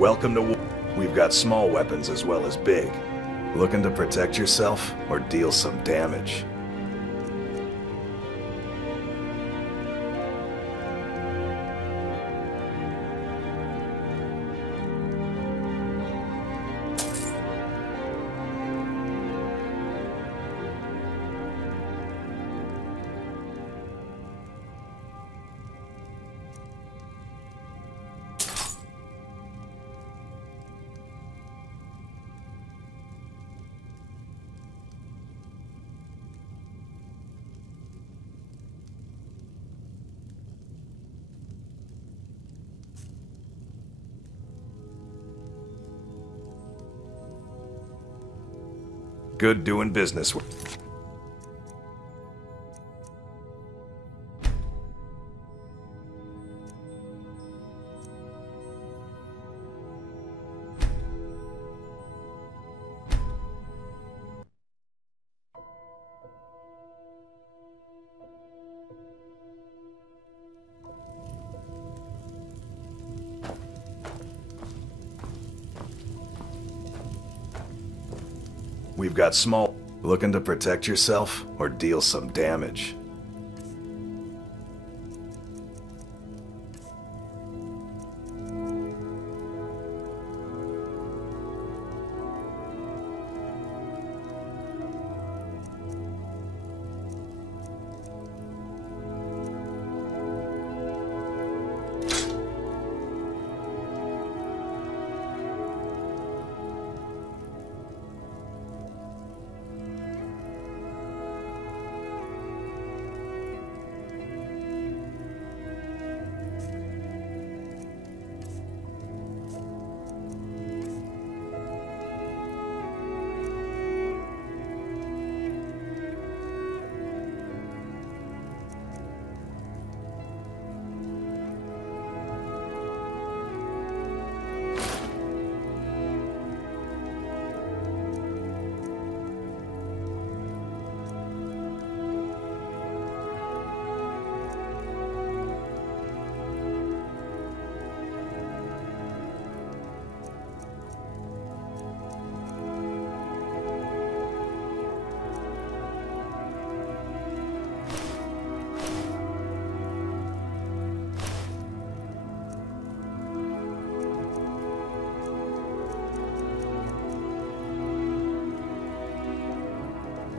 Welcome to war. We've got small weapons as well as big. Looking to protect yourself or deal some damage? Good doing business with. We've got small. Looking to protect yourself or deal some damage?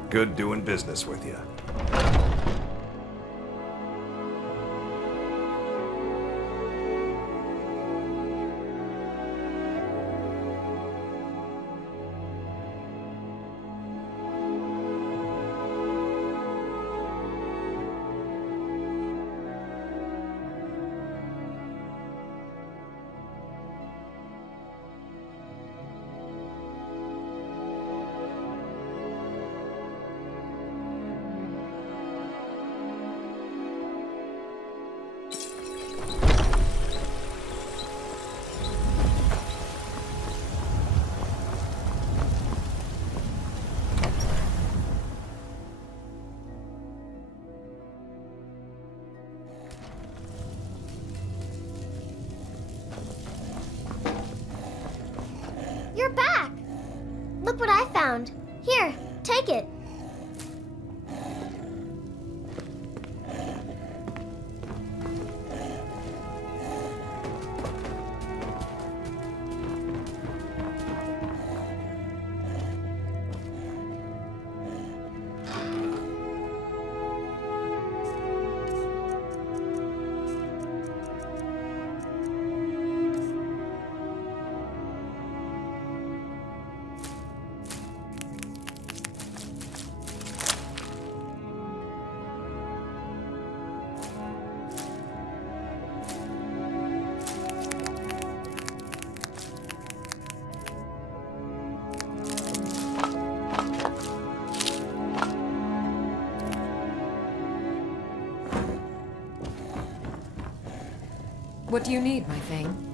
Good doing business with you. You're back! Look what I found. Here, take it. What do you need, my thing?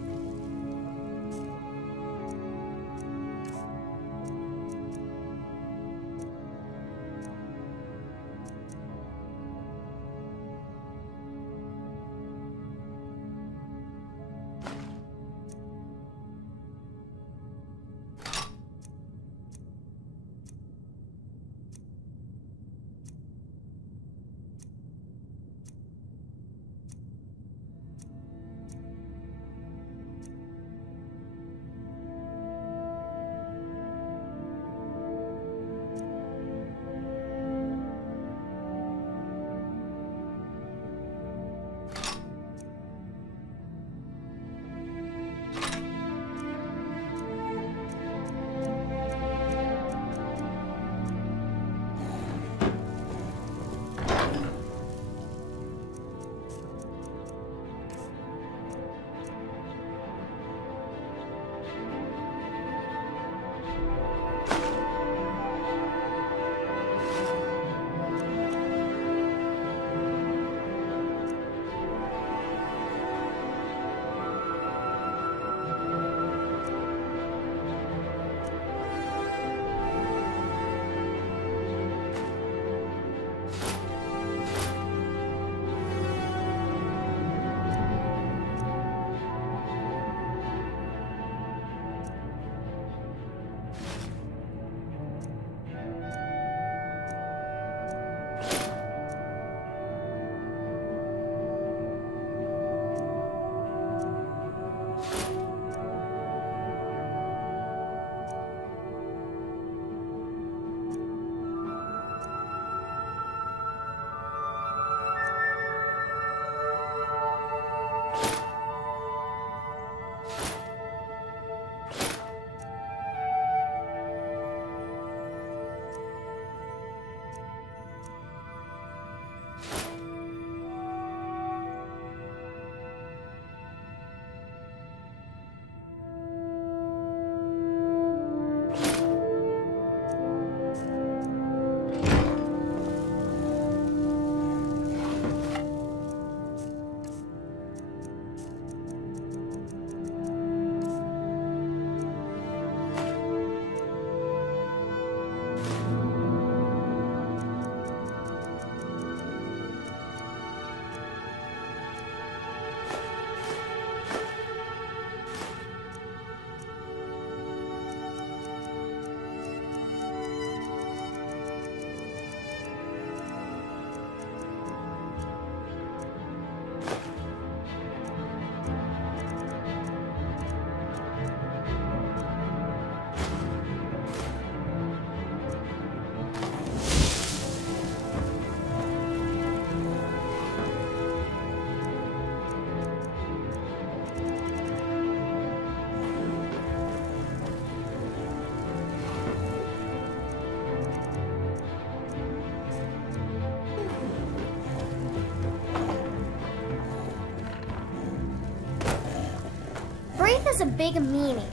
Is a big meanie.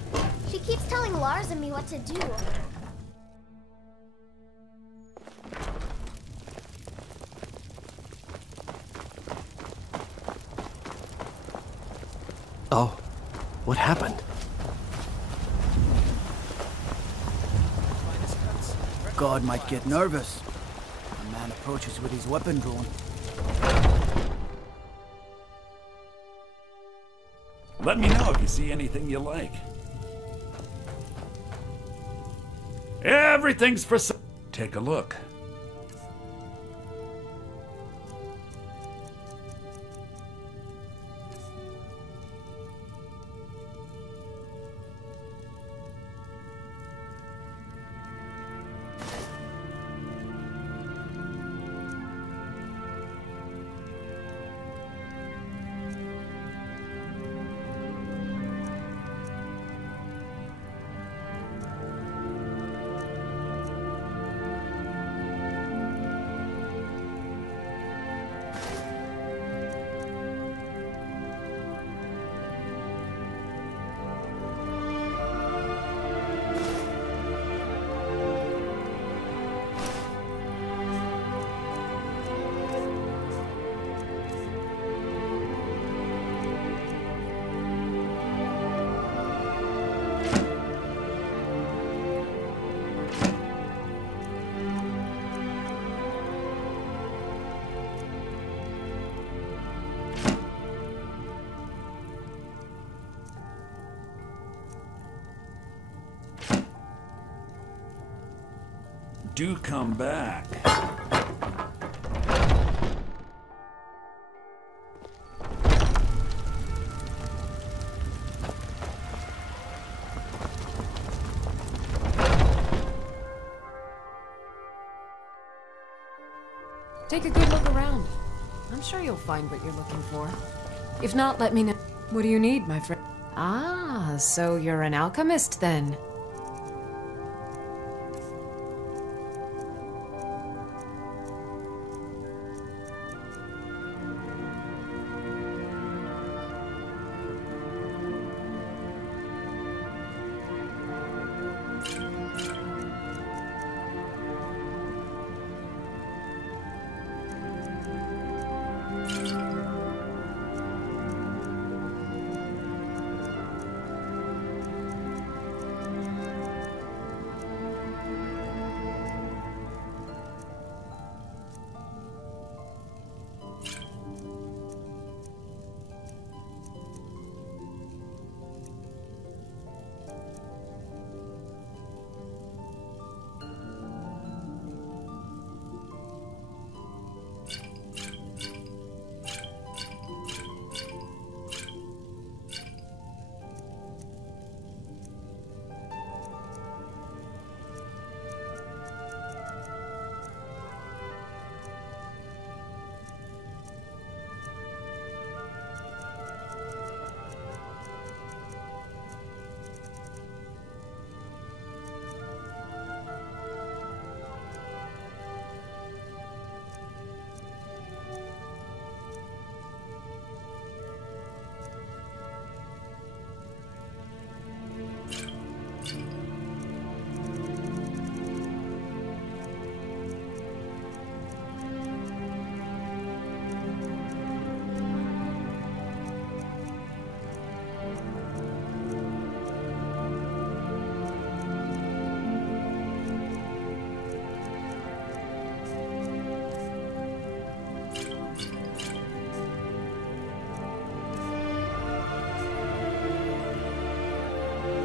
She keeps telling Lars and me what to do. Oh, what happened? God might get nervous. A man approaches with his weapon drawn. Let me know if you see anything you like. Everything's for sale. Take a look. Do come back. Take a good look around. I'm sure you'll find what you're looking for. If not, let me know. What do you need, my friend? Ah, so you're an alchemist then.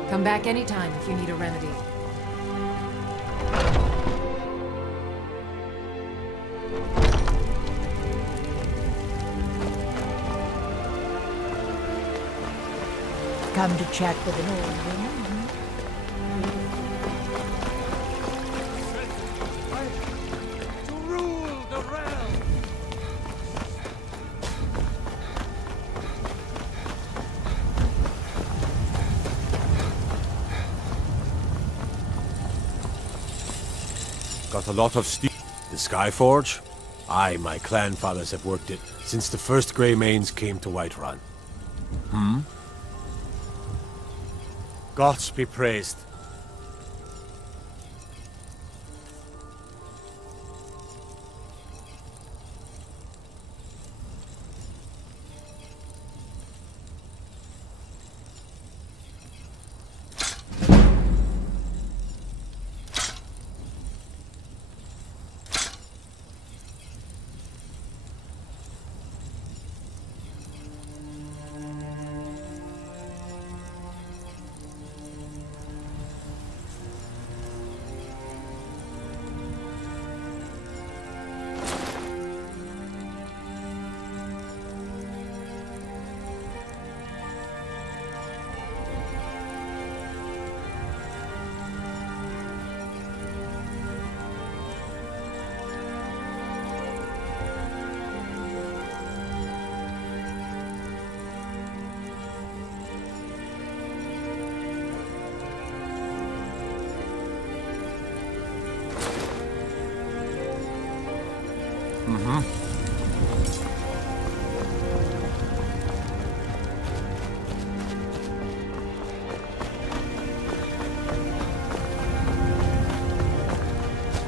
Come back anytime if you need a remedy. Come to chat with an old woman? To rule the realm! Got a lot of steel. The Skyforge? Aye, my clan fathers have worked it since the first Grey Manes came to Whiterun. Gods be praised.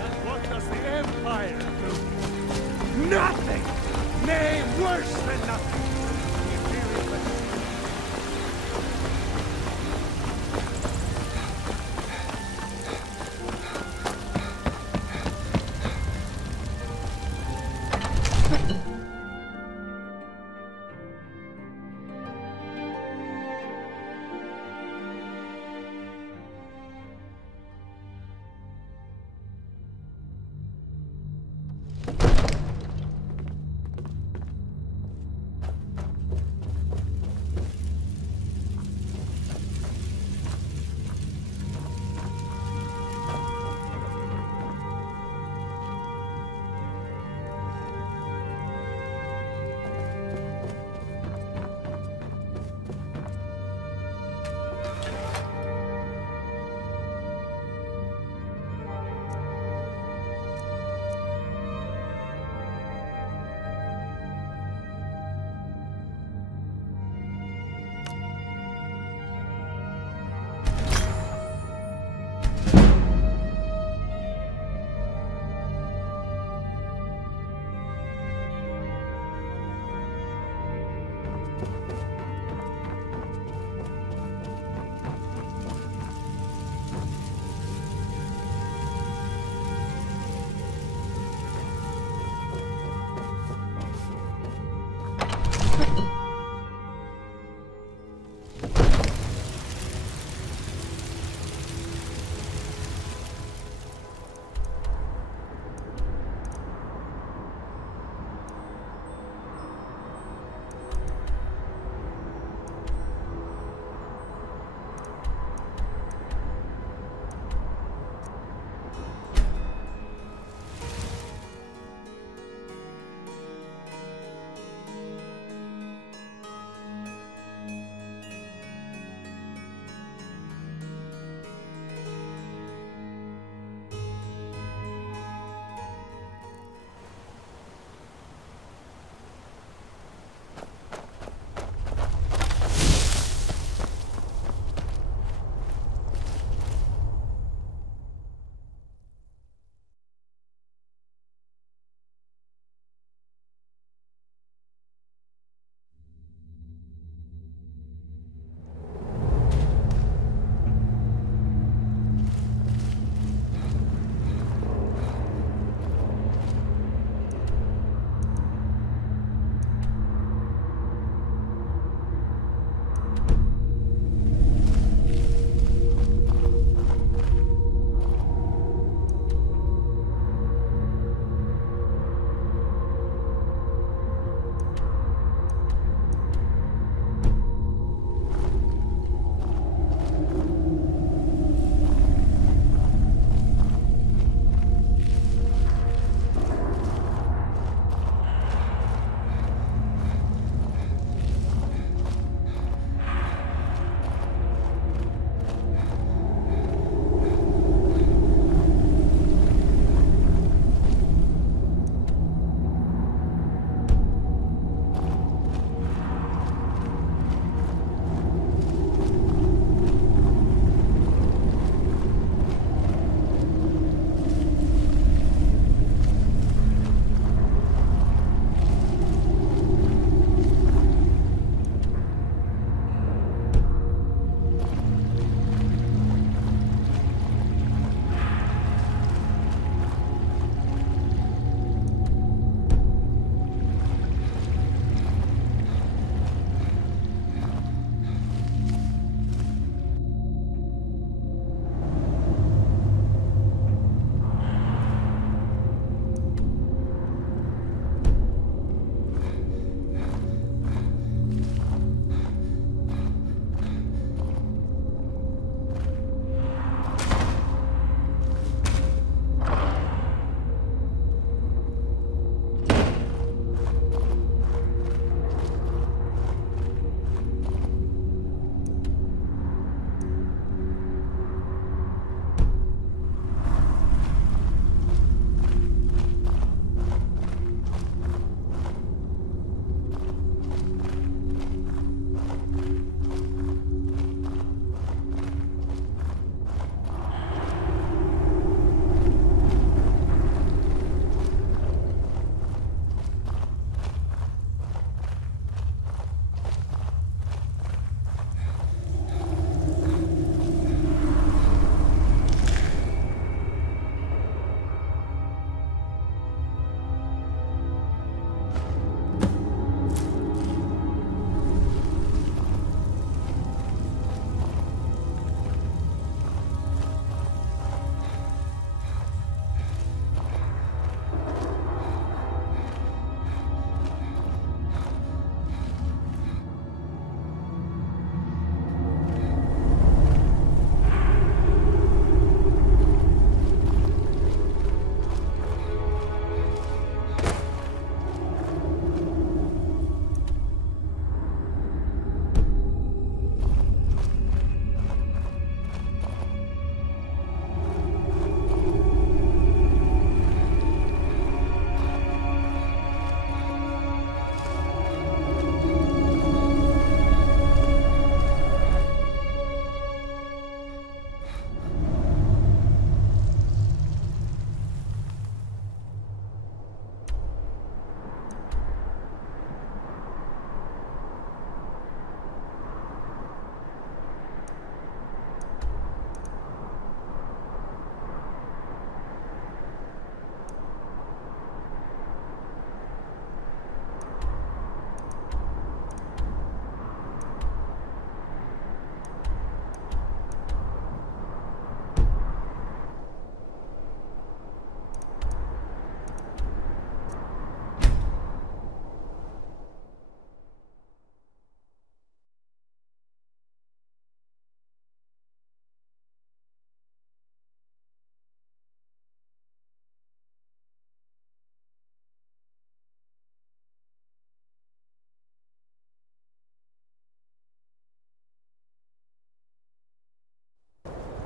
And what does the Empire do? Nothing! Nay, worse than nothing! The Imperial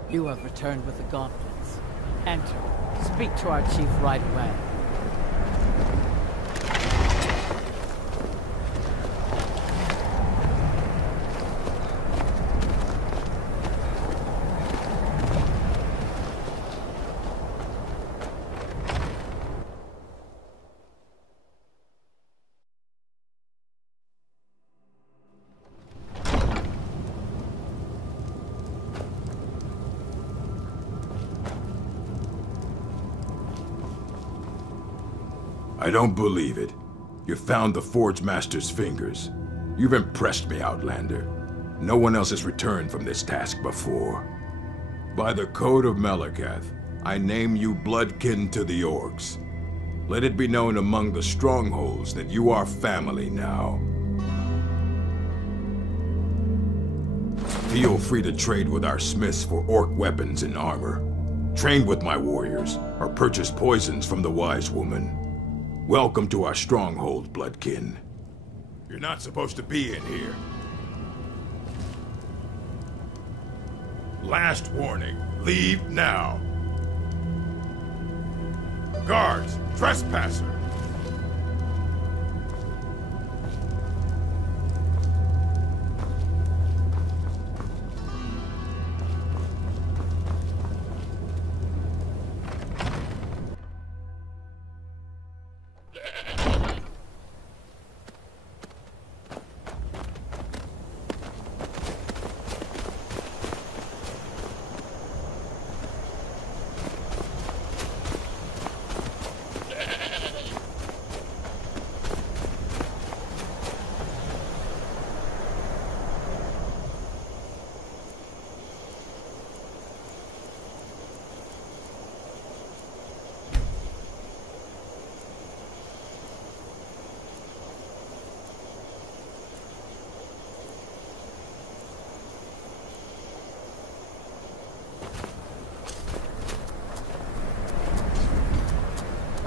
You have returned with the gauntlets. Enter. Speak to our chief right away. I don't believe it. You found the Forge Master's fingers. You've impressed me, Outlander. No one else has returned from this task before. By the Code of Malakath, I name you Bloodkin to the Orcs. Let it be known among the strongholds that you are family now. Feel free to trade with our smiths for orc weapons and armor. Train with my warriors, or purchase poisons from the wise woman. Welcome to our stronghold, Bloodkin. You're not supposed to be in here. Last warning, leave now. Guards, trespasser!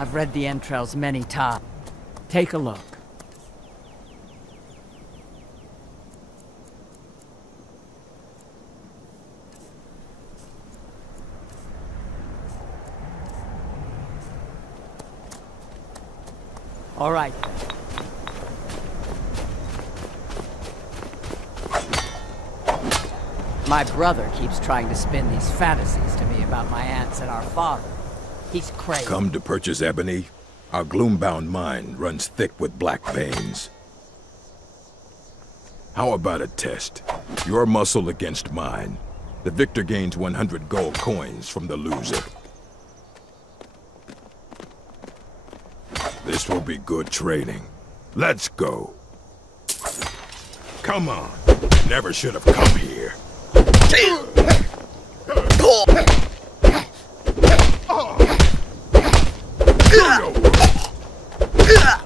I've read the entrails many times. Take a look. All right, then. My brother keeps trying to spin these fantasies to me about my aunts and our father. He's crazy. Come to purchase ebony? Our gloom-bound mine runs thick with black veins. How about a test? Your muscle against mine. The victor gains 100 gold coins from the loser. This will be good training. Let's go. Come on. Never should have come here.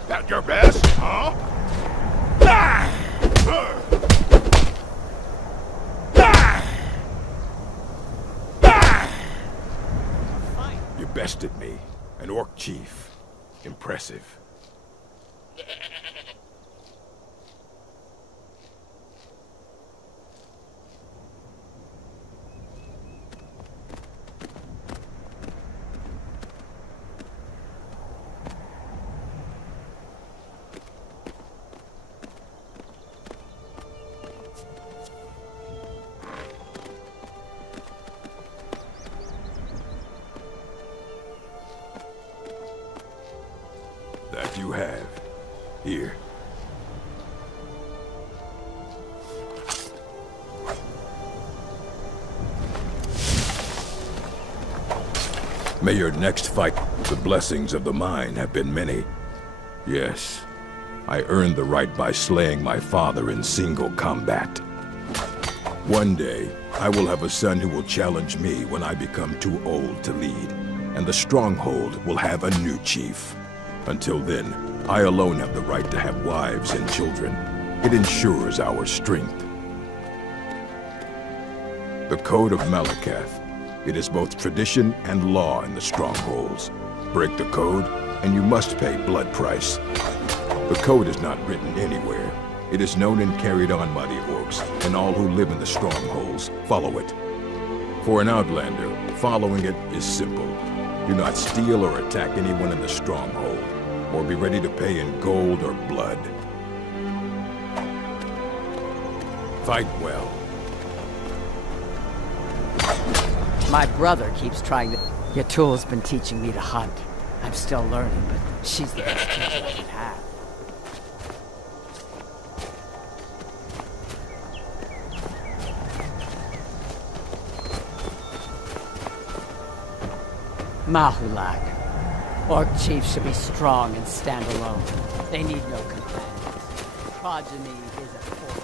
That your best, huh? You bested me, an orc chief. Impressive. That you have. Here. May your next fight, the blessings of the mine have been many. Yes, I earned the right by slaying my father in single combat. One day, I will have a son who will challenge me when I become too old to lead, and the stronghold will have a new chief. Until then, I alone have the right to have wives and children. It ensures our strength. The Code of Malakath. It is both tradition and law in the strongholds. Break the code, and you must pay blood price. The code is not written anywhere. It is known and carried on by the orcs, and all who live in the strongholds follow it. For an outlander, following it is simple. Do not steal or attack anyone in the stronghold, or be ready to pay in gold or blood. Fight well. My brother keeps trying to... Yatul's been teaching me to hunt. I'm still learning, but she's the best teacher I could have. Mahulak. Orc chiefs should be strong and stand alone. They need no companions. Progeny is a force.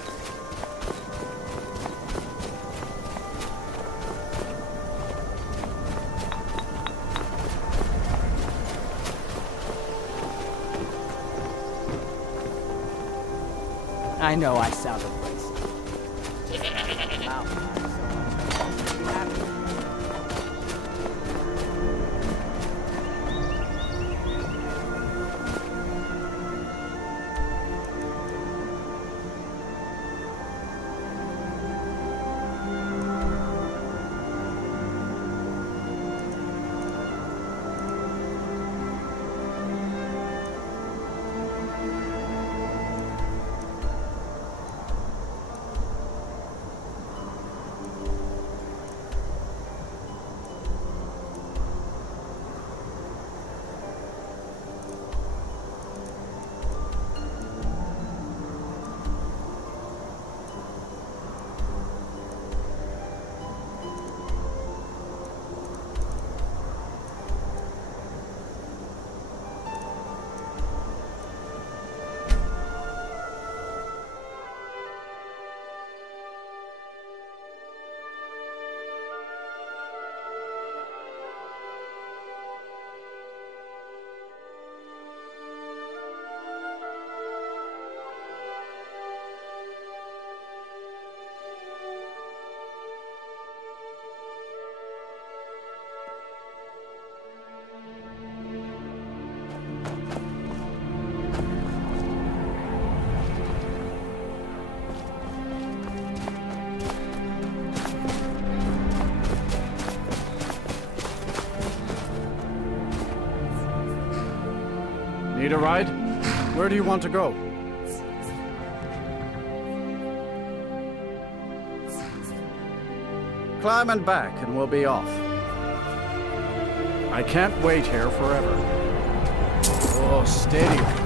I know I sound abrasive. Just that I love Mahulak so much. I won't be happy. Need a ride? Where do you want to go? Climb and back and we'll be off. I can't wait here forever. Oh, steady.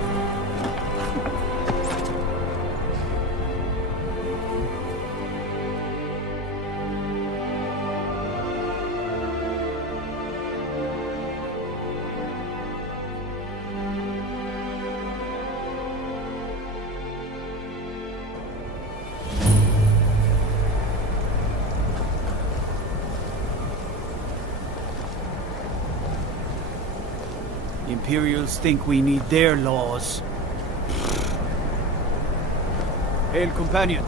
Imperials think we need their laws. Hail, companion.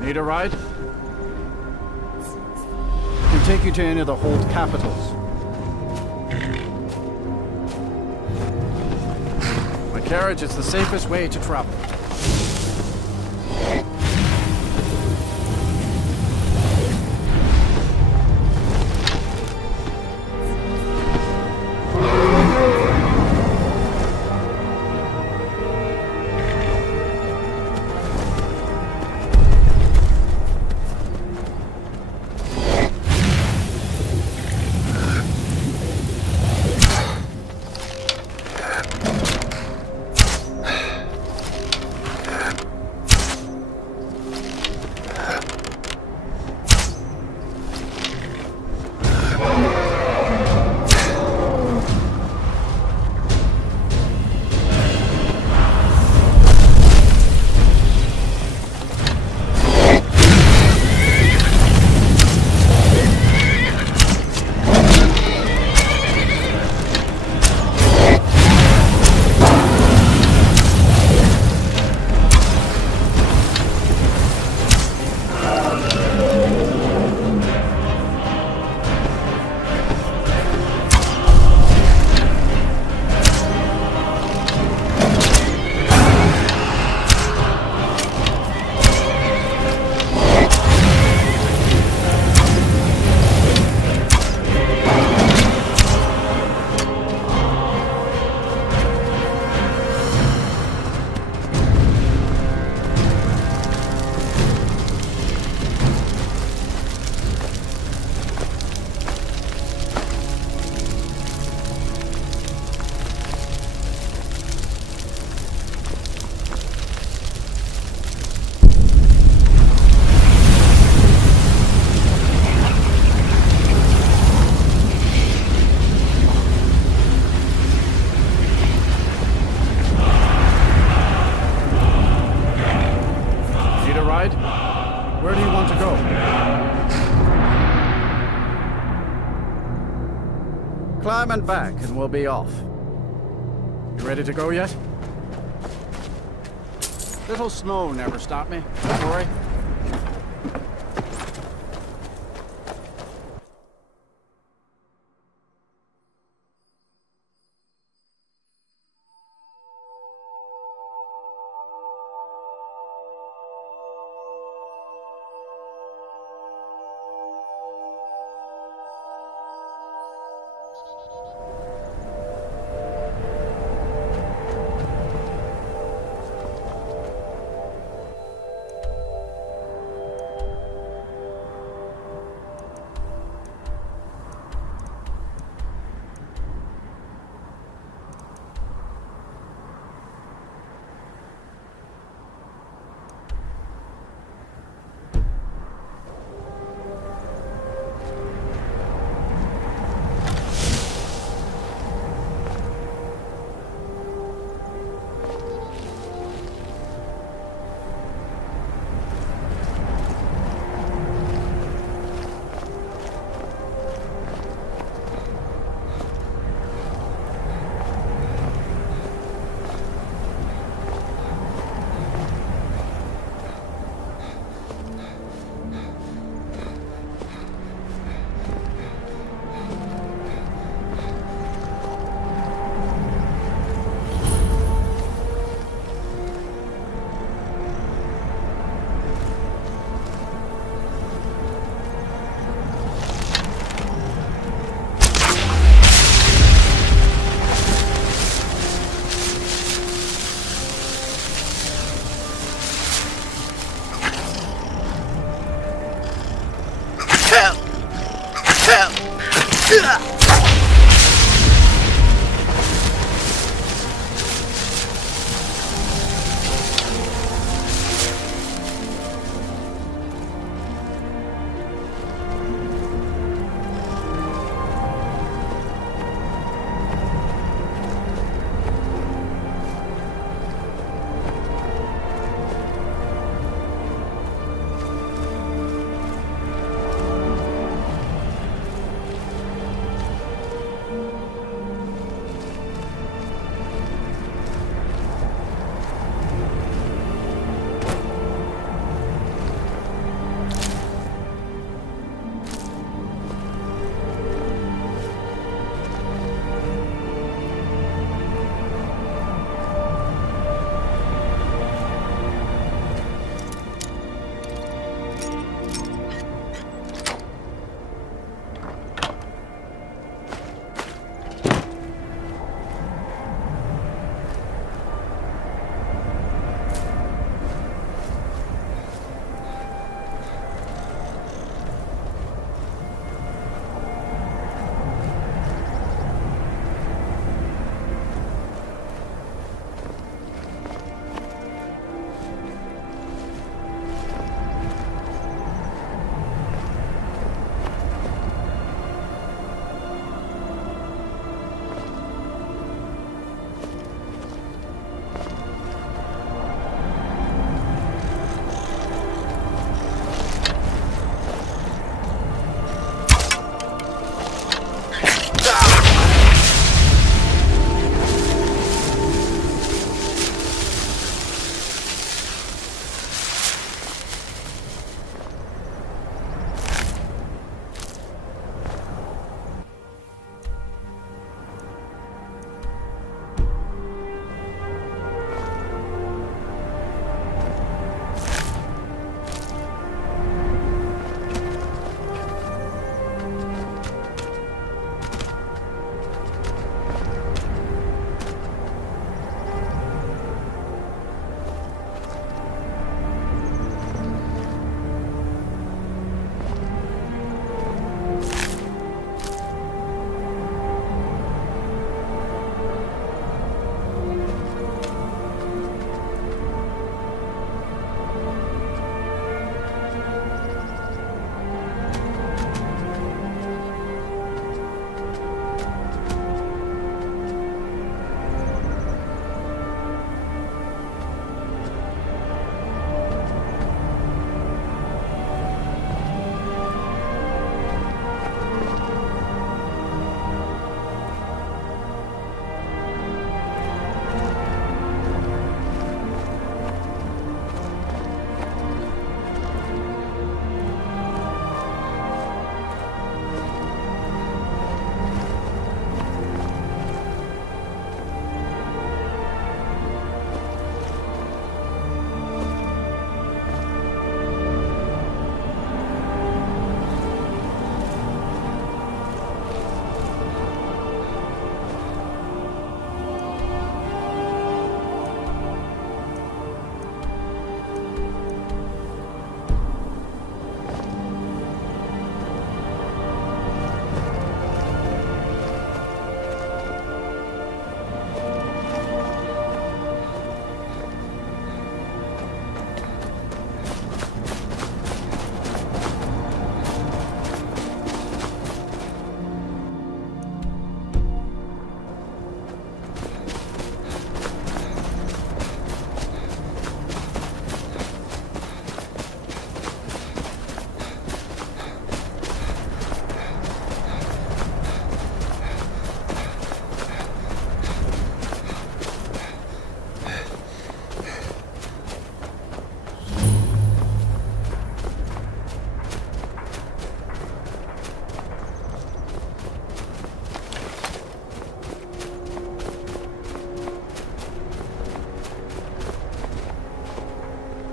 Need a ride? We'll take you to any of the hold capitals. My carriage is the safest way to travel. consignment back and we'll be off. You ready to go yet? Little snow never stopped me. Don't worry.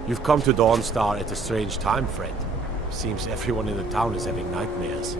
You've come to Dawnstar at a strange time, friend. Seems everyone in the town is having nightmares.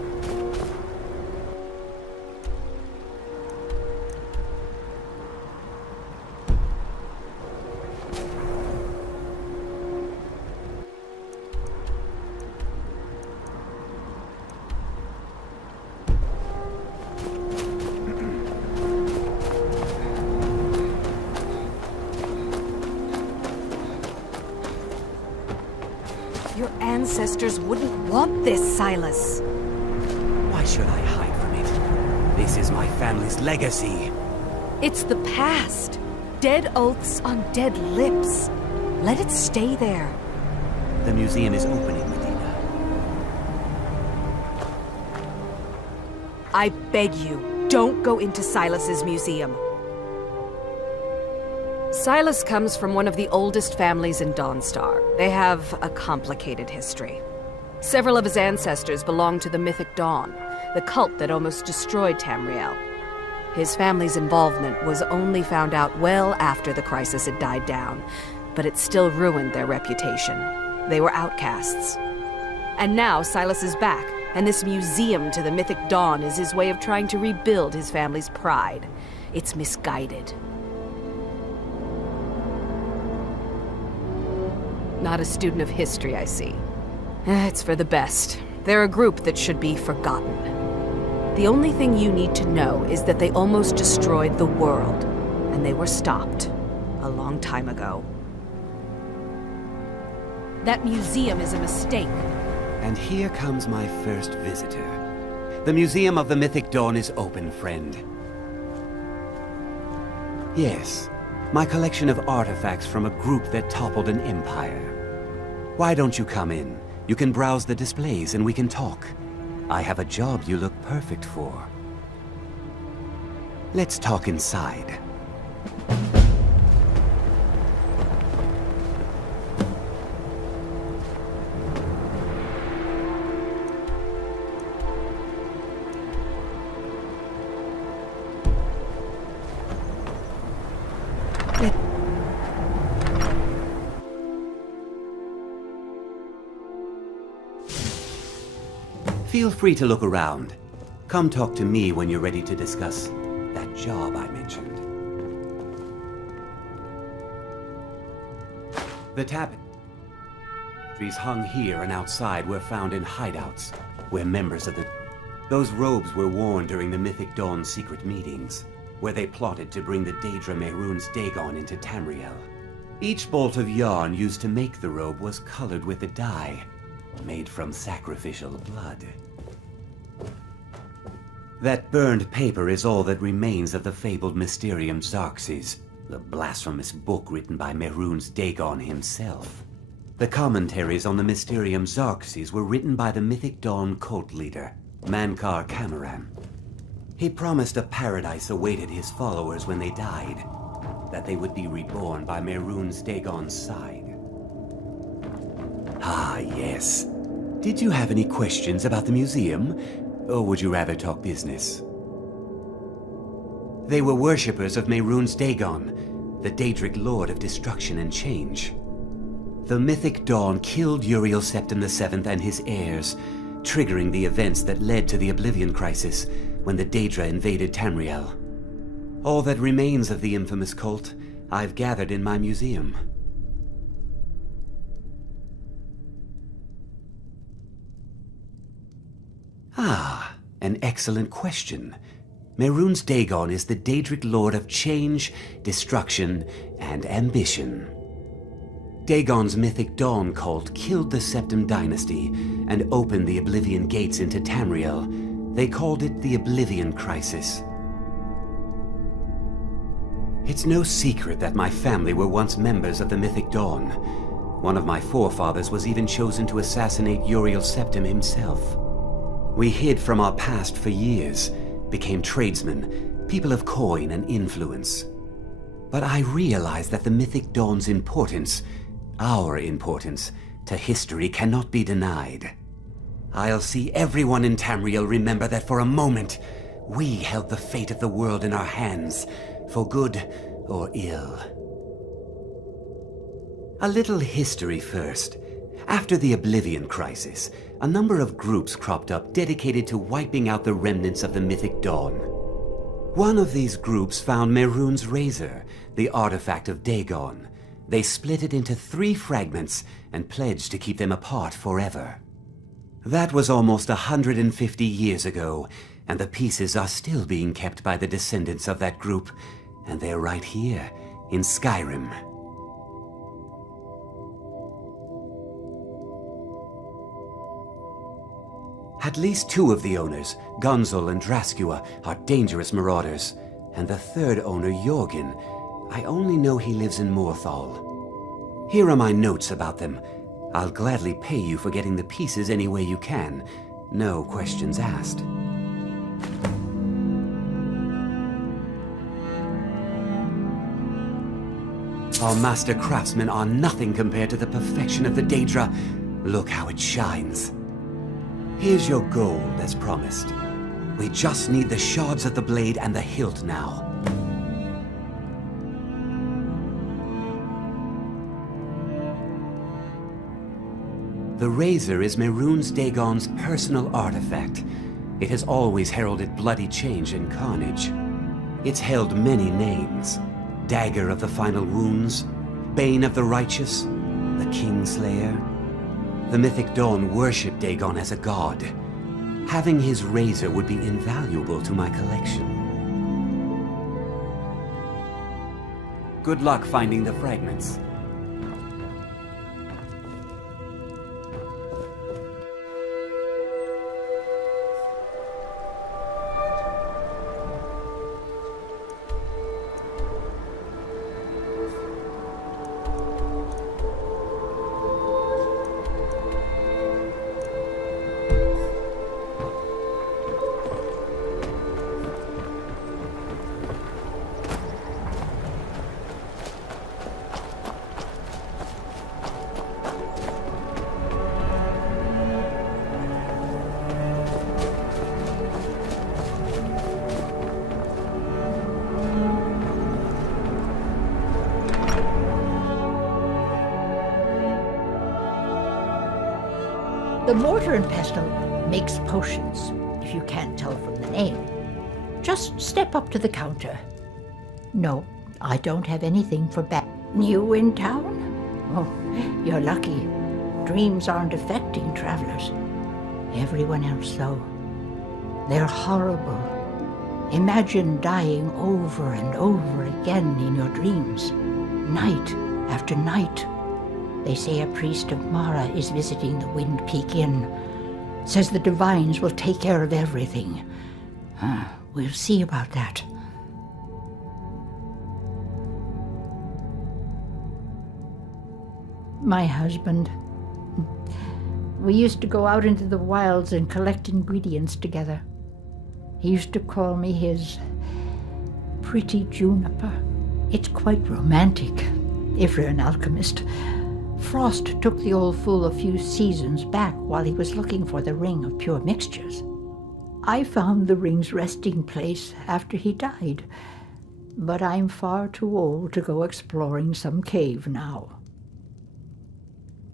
Your ancestors wouldn't want this, Silas. Why should I hide from it? This is my family's legacy. It's the past. Dead oaths on dead lips. Let it stay there. The museum is opening, Medina. I beg you, don't go into Silas's museum. Silas comes from one of the oldest families in Dawnstar. They have a complicated history. Several of his ancestors belonged to the Mythic Dawn, the cult that almost destroyed Tamriel. His family's involvement was only found out well after the crisis had died down, but it still ruined their reputation. They were outcasts. And now Silas is back, and this museum to the Mythic Dawn is his way of trying to rebuild his family's pride. It's misguided. Not a student of history, I see. It's for the best. They're a group that should be forgotten. The only thing you need to know is that they almost destroyed the world, and they were stopped a long time ago. That museum is a mistake. And here comes my first visitor. The Museum of the Mythic Dawn is open, friend. Yes, my collection of artifacts from a group that toppled an empire. Why don't you come in? You can browse the displays and we can talk. I have a job you look perfect for. Let's talk inside. Feel free to look around. Come talk to me when you're ready to discuss that job I mentioned. The tapestries hung here and outside were found in hideouts, where members of the... Those robes were worn during the Mythic Dawn's secret meetings, where they plotted to bring the Daedra Mehrunes Dagon into Tamriel. Each bolt of yarn used to make the robe was colored with a dye, made from sacrificial blood. That burned paper is all that remains of the fabled Mysterium Xarxes, the blasphemous book written by Mehrunes Dagon himself. The commentaries on the Mysterium Xarxes were written by the Mythic Dawn cult leader, Mankar Camoran. He promised a paradise awaited his followers when they died, that they would be reborn by Mehrunes Dagon's side. Ah, yes. Did you have any questions about the museum, or would you rather talk business? They were worshippers of Mehrunes Dagon, the Daedric Lord of Destruction and Change. The Mythic Dawn killed Uriel Septim VII and his heirs, triggering the events that led to the Oblivion Crisis when the Daedra invaded Tamriel. All that remains of the infamous cult I've gathered in my museum. Ah, an excellent question. Mehrunes Dagon is the Daedric Lord of Change, Destruction, and Ambition. Dagon's Mythic Dawn cult killed the Septim Dynasty and opened the Oblivion Gates into Tamriel. They called it the Oblivion Crisis. It's no secret that my family were once members of the Mythic Dawn. One of my forefathers was even chosen to assassinate Uriel Septim himself. We hid from our past for years, became tradesmen, people of coin and influence. But I realized that the Mythic Dawn's importance, our importance, to history cannot be denied. I'll see everyone in Tamriel remember that for a moment, we held the fate of the world in our hands, for good or ill. A little history first. After the Oblivion Crisis, a number of groups cropped up dedicated to wiping out the remnants of the Mythic Dawn. One of these groups found Mehrunes' razor, the artifact of Dagon. They split it into 3 fragments and pledged to keep them apart forever. That was almost 150 years ago, and the pieces are still being kept by the descendants of that group, and they're right here, in Skyrim. At least 2 of the owners, Gunzel and Draskua, are dangerous marauders, and the 3rd owner, Jorgen, I only know he lives in Morthal. Here are my notes about them. I'll gladly pay you for getting the pieces any way you can. No questions asked. Our master craftsmen are nothing compared to the perfection of the Daedra. Look how it shines. Here's your gold, as promised. We just need the shards of the blade and the hilt now. The razor is Mehrunes Dagon's personal artifact. It has always heralded bloody change and carnage. It's held many names. Dagger of the Final Wounds, Bane of the Righteous, the Kingslayer. The Mythic Dawn worship Dagon as a god. Having his razor would be invaluable to my collection. Good luck finding the fragments. The mortar and pestle makes potions, if you can't tell from the name. Just step up to the counter. No, I don't have anything for New in town? Oh, you're lucky. Dreams aren't affecting travelers. Everyone else, though. They're horrible. Imagine dying over and over again in your dreams, night after night. They say a priest of Mara is visiting the Wind Peak Inn. Says the divines will take care of everything. We'll see about that. My husband. We used to go out into the wilds and collect ingredients together. He used to call me his pretty juniper. It's quite romantic, if you're an alchemist. Frost took the old fool a few seasons back while he was looking for the ring of pure mixtures. I found the ring's resting place after he died, but I'm far too old to go exploring some cave now.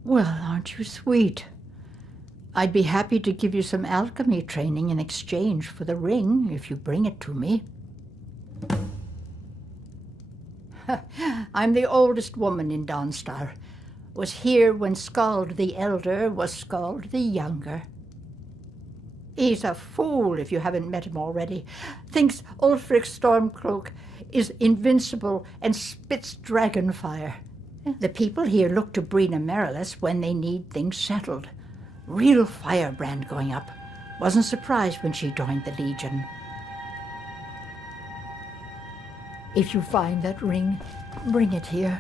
Well, aren't you sweet? I'd be happy to give you some alchemy training in exchange for the ring if you bring it to me. I'm the oldest woman in Dawnstar. Was here when Skald the Elder was Skald the Younger. He's a fool if you haven't met him already. Thinks Ulfric Stormcloak is invincible and spits dragon fire. The people here look to Brina Merilis when they need things settled. Real firebrand going up. Wasn't surprised when she joined the Legion. If you find that ring, bring it here.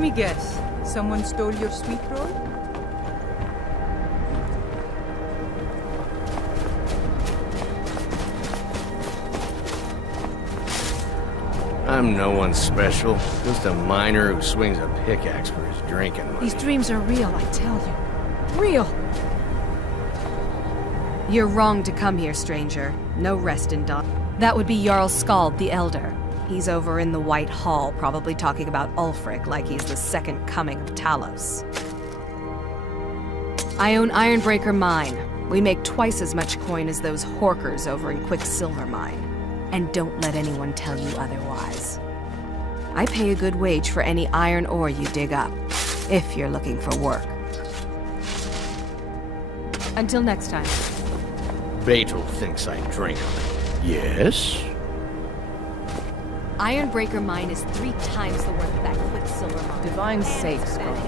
me guess. Someone stole your sweet roll? I'm no one special. Just a miner who swings a pickaxe for his drinking money. These dreams are real, I tell you. Real! You're wrong to come here, stranger. No rest in Dawn. That would be Jarl Skald the Elder. He's over in the White Hall, probably talking about Ulfric like he's the second coming of Talos. I own Ironbreaker Mine. We make twice as much coin as those horkers over in Quicksilver Mine. And don't let anyone tell you otherwise. I pay a good wage for any iron ore you dig up, if you're looking for work. Until next time. Beetle thinks I drink on it. Yes? Ironbreaker Mine is 3 times the worth of that Quicksilver Mine. Divine sakes, Skald.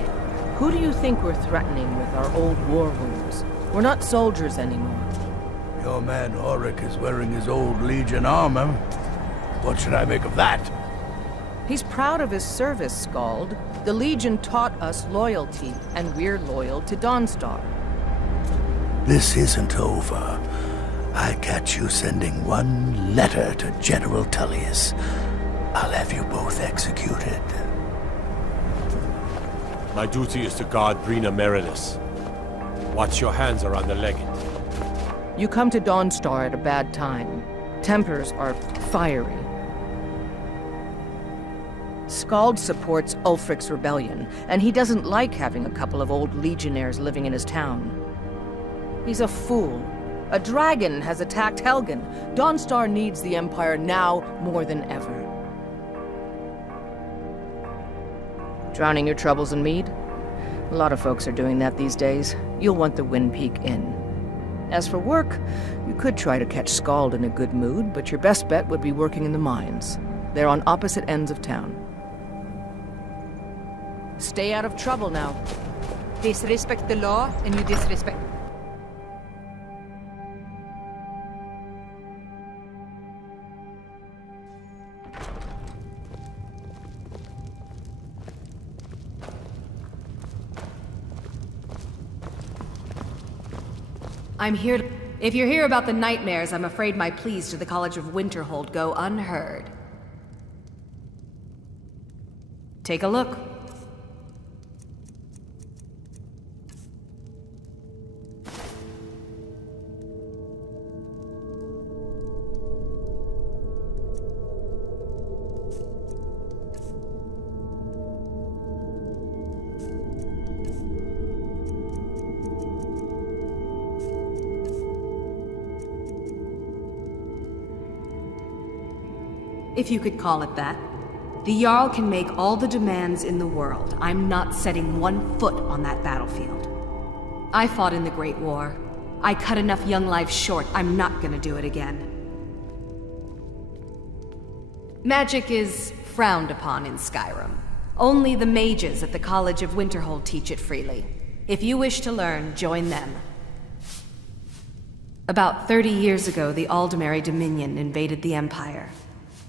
Who do you think we're threatening with our old war wounds? We're not soldiers anymore. Your man Auric is wearing his old Legion armor. What should I make of that? He's proud of his service, Skald. The Legion taught us loyalty, and we're loyal to Dawnstar. This isn't over. I catch you sending one letter to General Tullius. I'll have you both executed. My duty is to guard Brina Meredith. Watch your hands around the legate. You come to Dawnstar at a bad time. Tempers are fiery. Skald supports Ulfric's rebellion, and he doesn't like having a couple of old legionnaires living in his town. He's a fool. A dragon has attacked Helgen. Dawnstar needs the Empire now more than ever. Drowning your troubles in mead? A lot of folks are doing that these days. You'll want the Wind Peak Inn. As for work, you could try to catch Skald in a good mood, but your best bet would be working in the mines. They're on opposite ends of town. Stay out of trouble now. Disrespect the law, and you disrespect... I'm here to... If you're here about the nightmares, I'm afraid my pleas to the College of Winterhold go unheard. Take a look. If you could call it that. The Jarl can make all the demands in the world. I'm not setting one foot on that battlefield. I fought in the Great War. I cut enough young lives short. I'm not gonna do it again. Magic is frowned upon in Skyrim. Only the mages at the College of Winterhold teach it freely. If you wish to learn, join them. About 30 years ago, the Aldemary Dominion invaded the Empire.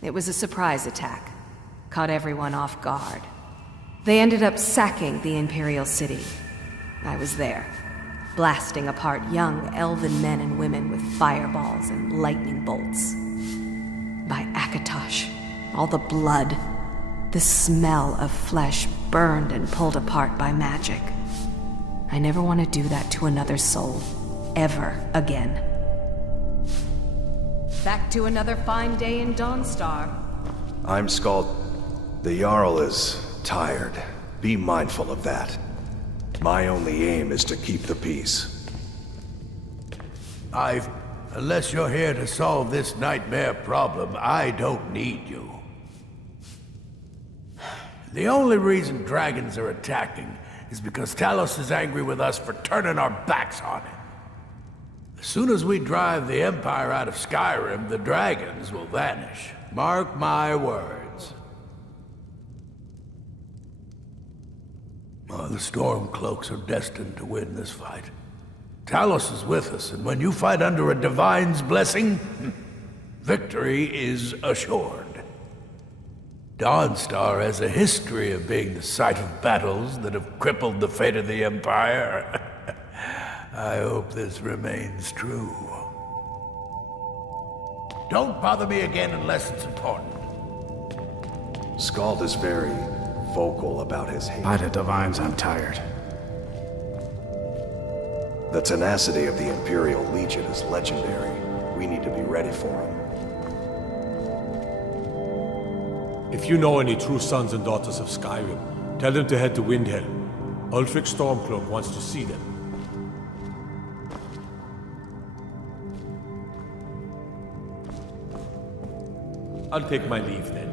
It was a surprise attack. Caught everyone off guard. They ended up sacking the Imperial City. I was there, blasting apart young elven men and women with fireballs and lightning bolts. By Akatosh, all the blood, the smell of flesh burned and pulled apart by magic. I never want to do that to another soul, ever again. Back to another fine day in Dawnstar. I'm Skald. The Jarl is tired. Be mindful of that. My only aim is to keep the peace. Unless you're here to solve this nightmare problem, I don't need you. The only reason dragons are attacking is because Talos is angry with us for turning our backs on him. As soon as we drive the Empire out of Skyrim, the dragons will vanish. Mark my words. Oh, the Stormcloaks are destined to win this fight. Talos is with us, and when you fight under a Divine's blessing, victory is assured. Dawnstar has a history of being the site of battles that have crippled the fate of the Empire. I hope this remains true. Don't bother me again unless it's important. Skald is very vocal about his hate. By the divines, I'm tired. The tenacity of the Imperial Legion is legendary. We need to be ready for him. If you know any true sons and daughters of Skyrim, tell them to head to Windhelm. Ulfric Stormcloak wants to see them. I'll take my leave then.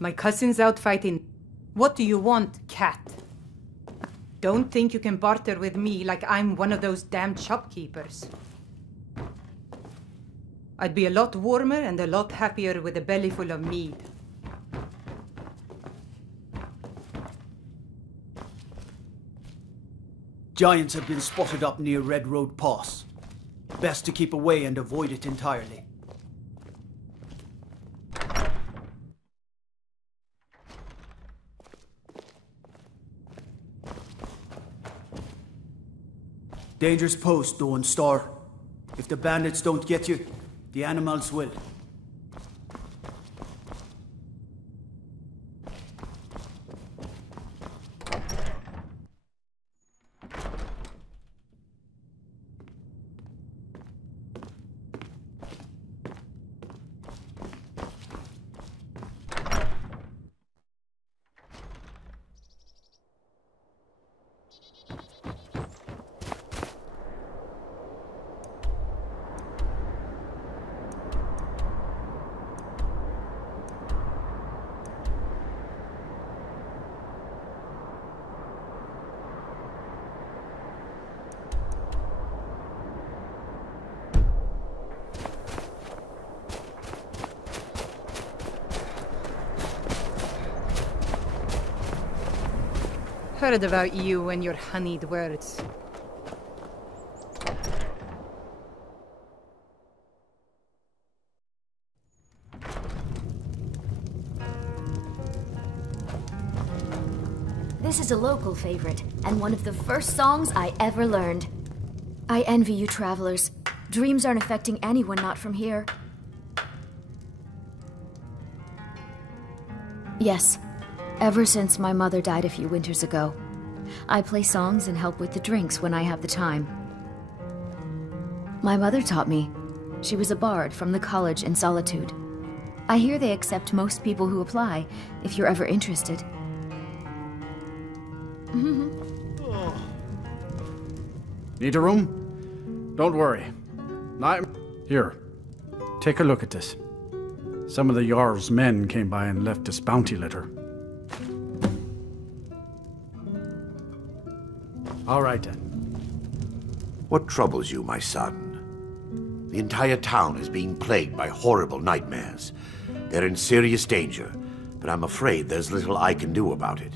My cousin's out fighting. What do you want, cat? Don't think you can barter with me like I'm one of those damn shopkeepers. I'd be a lot warmer and a lot happier with a belly full of mead. Giants have been spotted up near Red Road Pass. Best to keep away and avoid it entirely. Dangerous post, Dawnstar. If the bandits don't get you, the animals will. Heard about you and your honeyed words. This is a local favorite, and one of the first songs I ever learned. I envy you travelers. Dreams aren't affecting anyone not from here. Yes. Ever since my mother died a few winters ago, I play songs and help with the drinks when I have the time. My mother taught me. She was a bard from the college in Solitude. I hear they accept most people who apply, if you're ever interested. Need a room? Don't worry. Here, take a look at this. Some of the Jarl's men came by and left us bounty litter. All right, then. What troubles you, my son? The entire town is being plagued by horrible nightmares. They're in serious danger, but I'm afraid there's little I can do about it.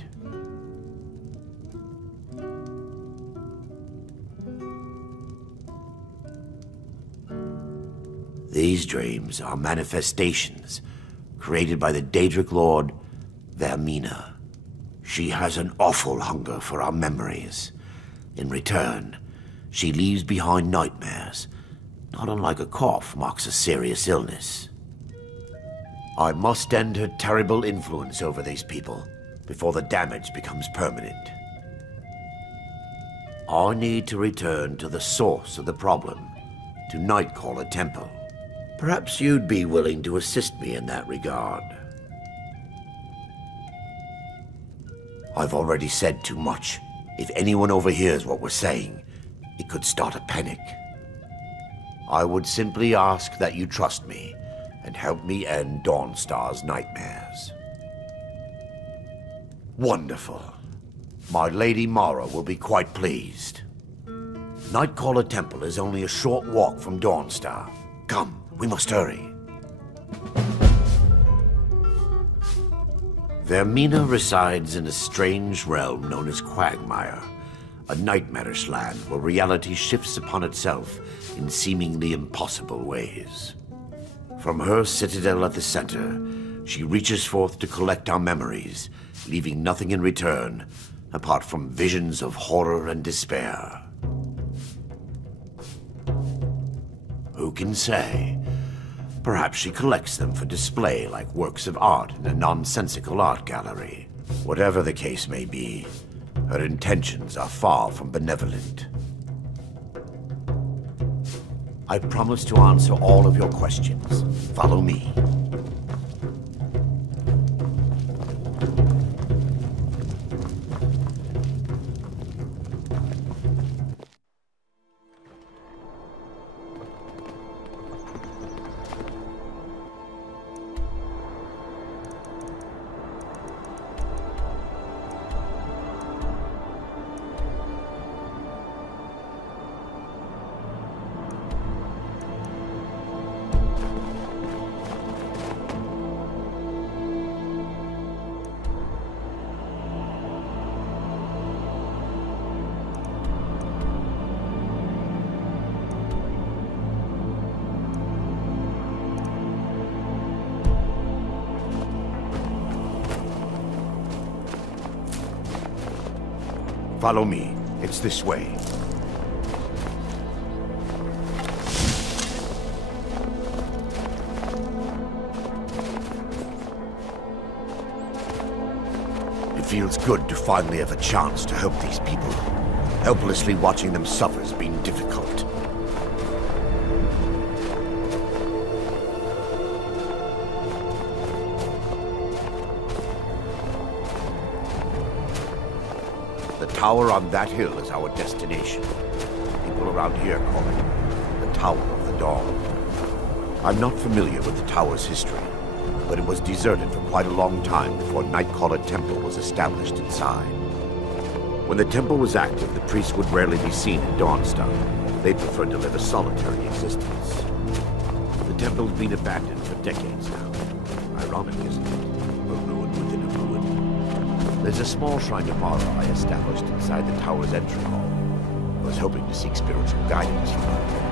These dreams are manifestations created by the Daedric Lord, Vermina. She has an awful hunger for our memories. In return, she leaves behind nightmares, not unlike a cough marks a serious illness. I must end her terrible influence over these people. before the damage becomes permanent. I need to return to the source of the problem, to Nightcaller Temple. Perhaps you'd be willing to assist me in that regard. I've already said too much. If anyone overhears what we're saying, it could start a panic. I would simply ask that you trust me and help me end Dawnstar's nightmares. Wonderful. My Lady Mara will be quite pleased. Nightcaller Temple is only a short walk from Dawnstar. Come, we must hurry. Vermina resides in a strange realm known as Quagmire, a nightmarish land where reality shifts upon itself in seemingly impossible ways. From her citadel at the center, she reaches forth to collect our memories, leaving nothing in return apart from visions of horror and despair. Who can say? Perhaps she collects them for display like works of art in a nonsensical art gallery. Whatever the case may be, her intentions are far from benevolent. I promise to answer all of your questions. Follow me. Follow me. It's this way. It feels good to finally have a chance to help these people. Helplessly watching them suffer has been difficult. The tower on that hill is our destination. People around here call it the Tower of the Dawn. I'm not familiar with the tower's history, but it was deserted for quite a long time before Nightcaller Temple was established inside. When the temple was active, the priests would rarely be seen in Dawnstar. They preferred to live a solitary existence. The temple's been abandoned for decades now. Ironic, isn't it? A ruin within a ruin. There's a small shrine to Mara I established inside the tower's entry hall. I was hoping to seek spiritual guidance from her.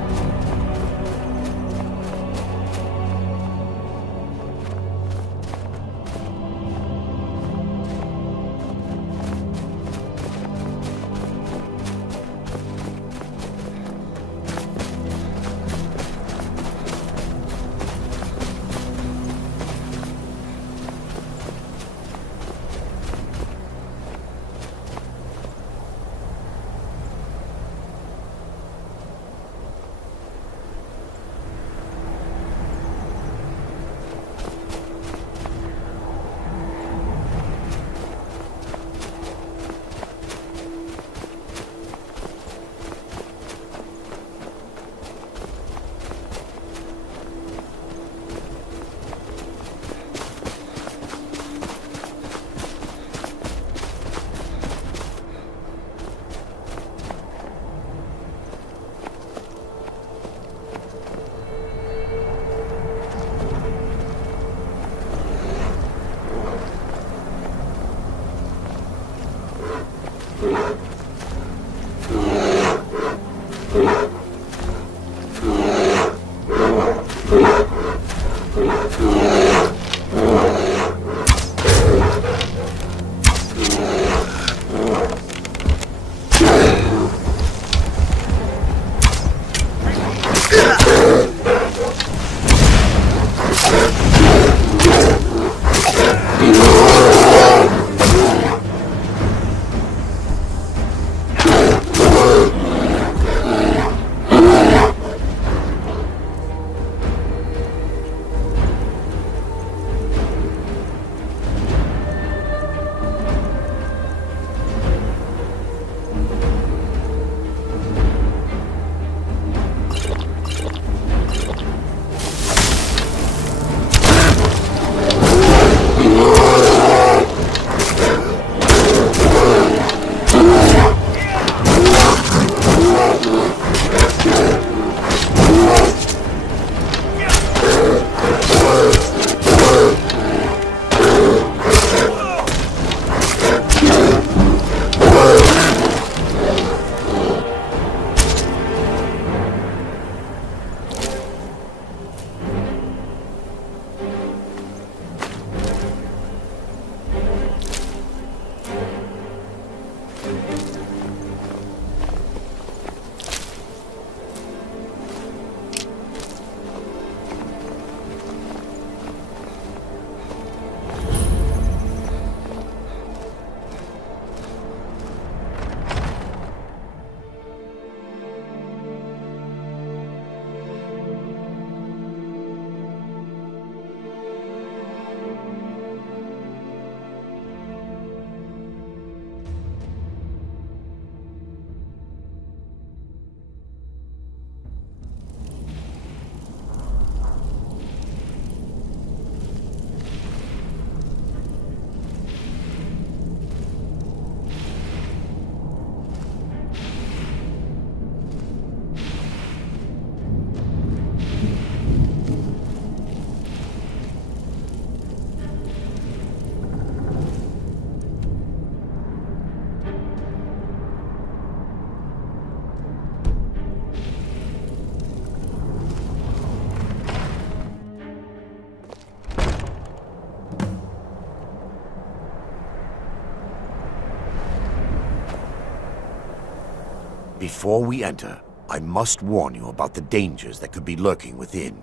Before we enter, I must warn you about the dangers that could be lurking within.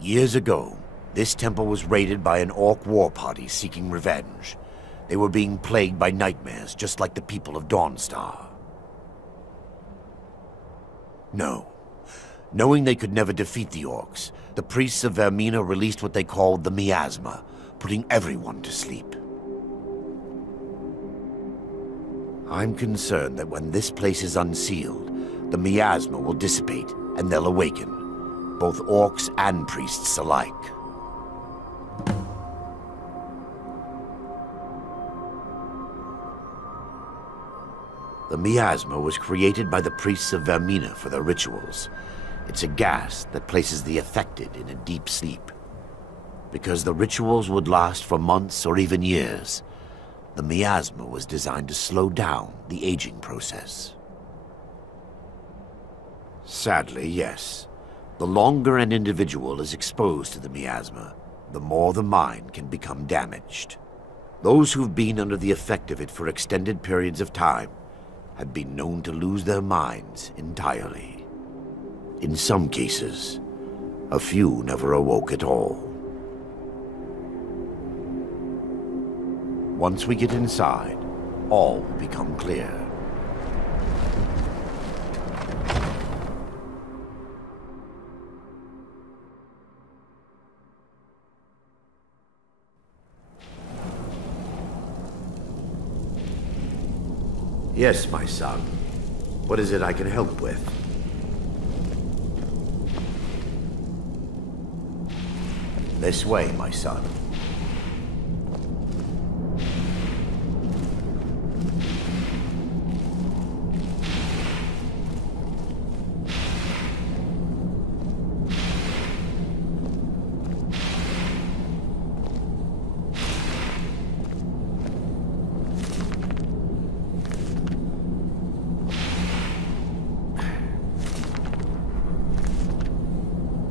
Years ago, this temple was raided by an orc war party seeking revenge. They were being plagued by nightmares, just like the people of Dawnstar. No. Knowing they could never defeat the orcs, the priests of Vermina released what they called the Miasma, putting everyone to sleep. I'm concerned that when this place is unsealed, the miasma will dissipate and they'll awaken, both orcs and priests alike. The miasma was created by the priests of Vermina for their rituals. It's a gas that places the affected in a deep sleep. Because the rituals would last for months or even years, the miasma was designed to slow down the aging process. Sadly, yes. The longer an individual is exposed to the miasma, the more the mind can become damaged. Those who've been under the effect of it for extended periods of time have been known to lose their minds entirely. In some cases, a few never awoke at all. Once we get inside, all will become clear. Yes, my son. What is it I can help with? This way, my son.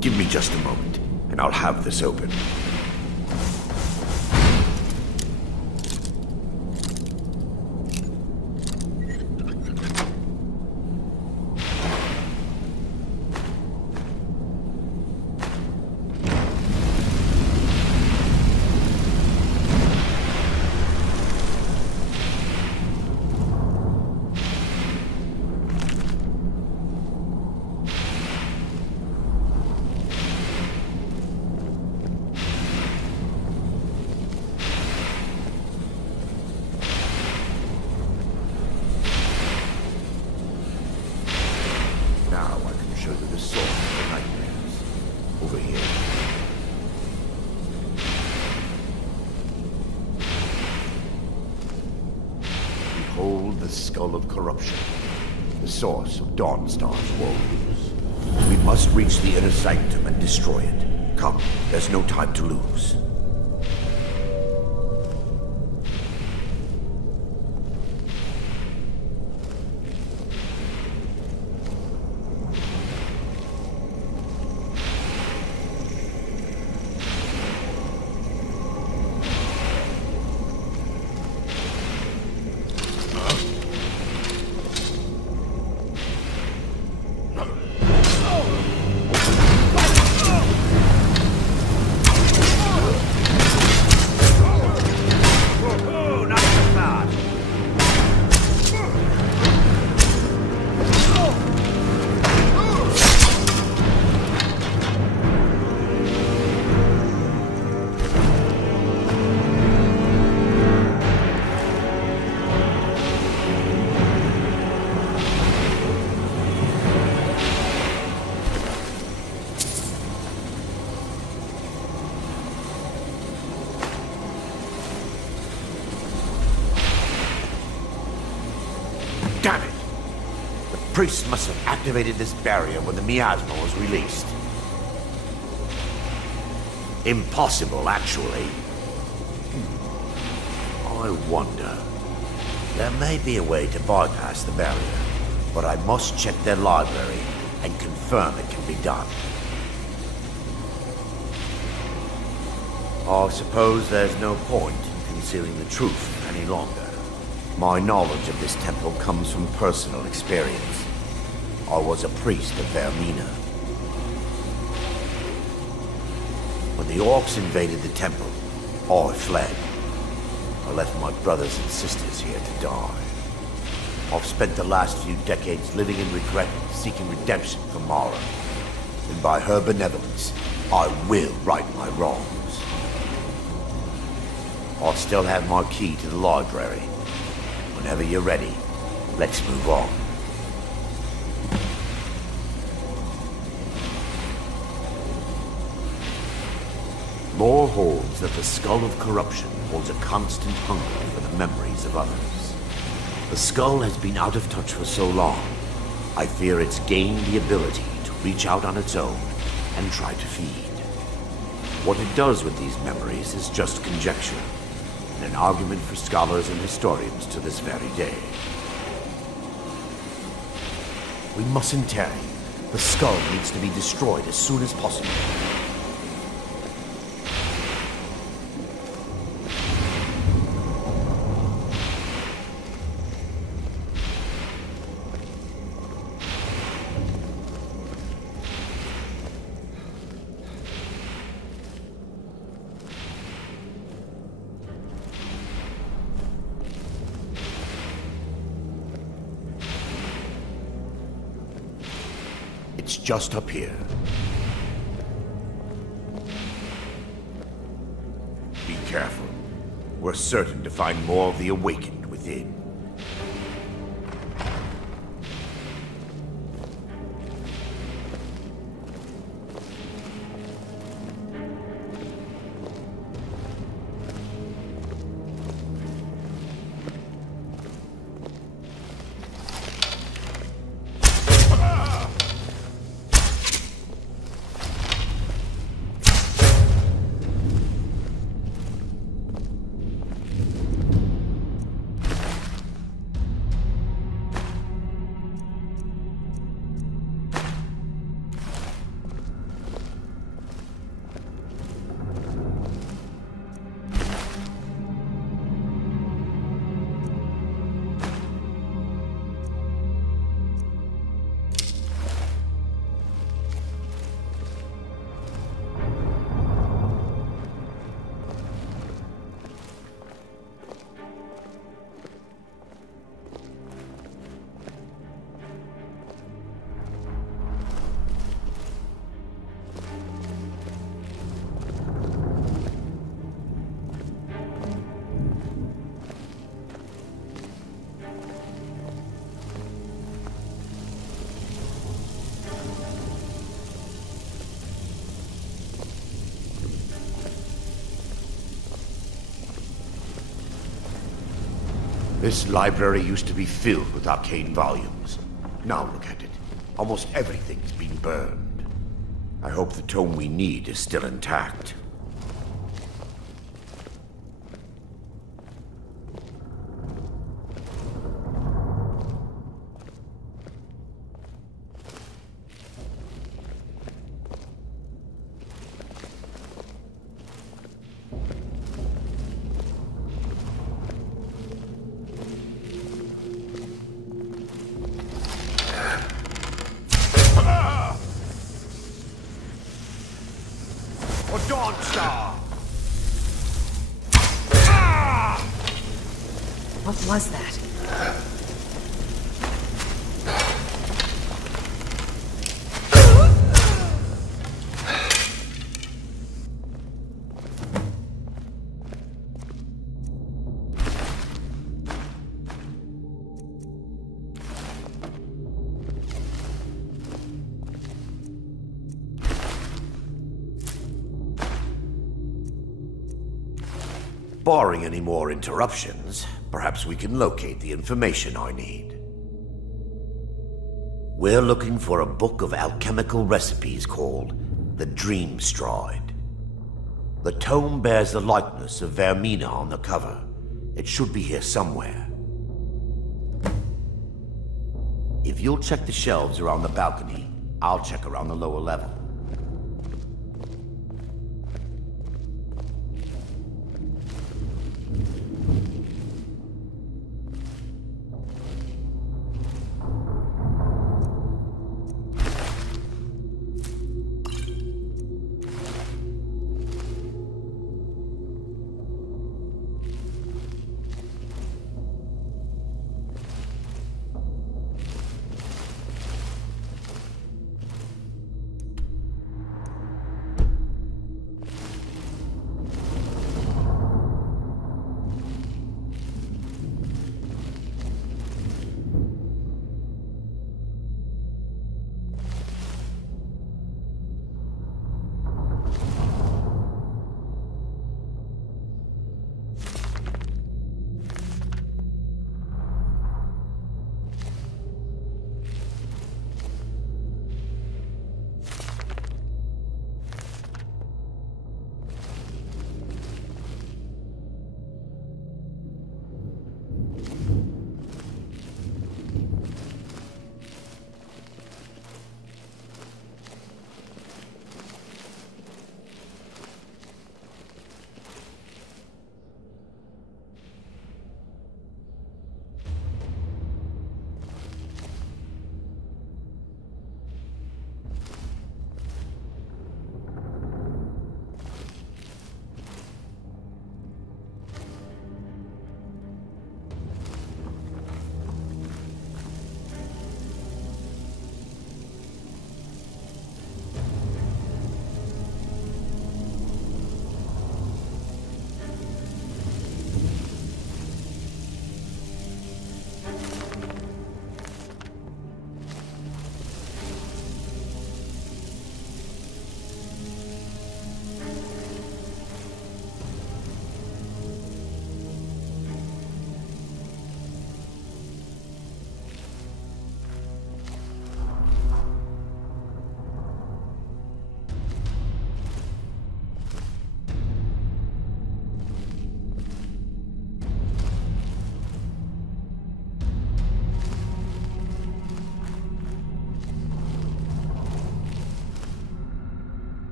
Give me just a moment, and I'll have this open. Behold the skull of corruption, the source of Dawnstar's woes. We must reach the inner sanctum and destroy it. Come, there's no time to lose. Damn it! The priest must have activated this barrier when the miasma was released. Impossible, actually. I wonder. There may be a way to bypass the barrier, but I must check their library and confirm it can be done. I suppose there's no point in concealing the truth any longer. My knowledge of this temple comes from personal experience. I was a priest of Vermina. When the orcs invaded the temple, I fled. I left my brothers and sisters here to die. I've spent the last few decades living in regret, seeking redemption from Mara. And by her benevolence, I will right my wrongs. I still have my key to the library. Whenever you're ready, let's move on. Lore holds that the skull of corruption holds a constant hunger for the memories of others. The skull has been out of touch for so long, I fear it's gained the ability to reach out on its own and try to feed. What it does with these memories is just conjecture, and an argument for scholars and historians to this very day. We mustn't tarry. The skull needs to be destroyed as soon as possible. It's just up here. Be careful. We're certain to find more of the awakened within. This library used to be filled with arcane volumes. Now look at it. Almost everything's been burned. I hope the tome we need is still intact. What was that? Barring any more interruptions, perhaps we can locate the information I need. We're looking for a book of alchemical recipes called the Dream Stride. The tome bears the likeness of Vermina on the cover. It should be here somewhere. If you'll check the shelves around the balcony, I'll check around the lower level.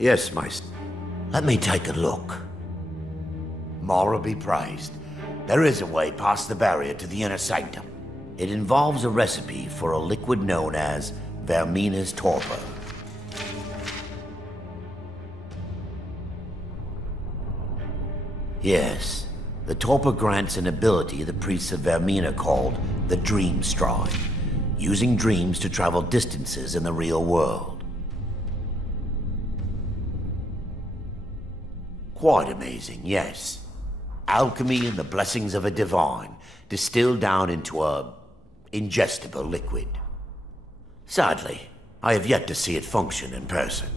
Yes, let me take a look. Mara be praised. There is a way past the barrier to the inner sanctum. It involves a recipe for a liquid known as Vermina's torpor. Yes, the torpor grants an ability the priests of Vermina called the Dream Stride, using dreams to travel distances in the real world. Quite amazing, yes. Alchemy and the blessings of a divine, distilled down into a ingestible liquid. Sadly, I have yet to see it function in person.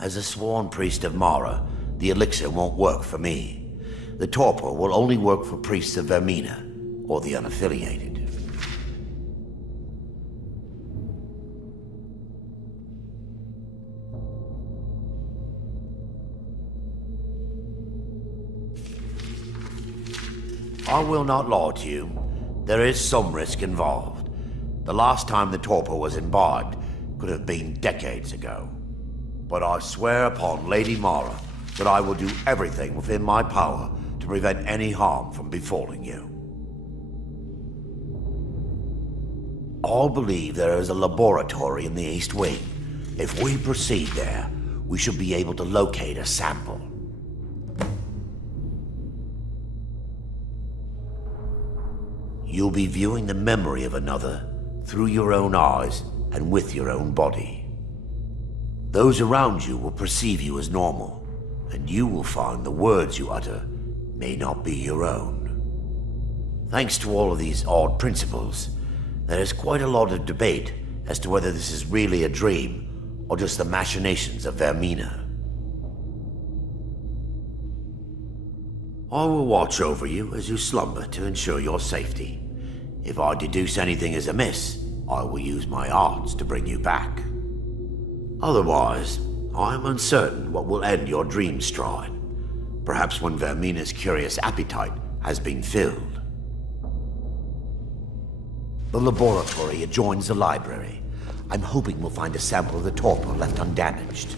As a sworn priest of Mara, the elixir won't work for me. The torpor will only work for priests of Vermina, or the unaffiliated. I will not lie to you. There is some risk involved. The last time the torpor was imbibed could have been decades ago. But I swear upon Lady Mara that I will do everything within my power to prevent any harm from befalling you. I believe there is a laboratory in the East Wing. If we proceed there, we should be able to locate a sample. you'll be viewing the memory of another through your own eyes and with your own body. Those around you will perceive you as normal, and you will find the words you utter may not be your own. Thanks to all of these odd principles, there is quite a lot of debate as to whether this is really a dream or just the machinations of Vermina. I will watch over you as you slumber to ensure your safety. If I deduce anything is amiss, I will use my arts to bring you back. Otherwise, I am uncertain what will end your dream stride. Perhaps when Vermina's curious appetite has been filled. The laboratory adjoins the library. I'm hoping we'll find a sample of the torpor left undamaged.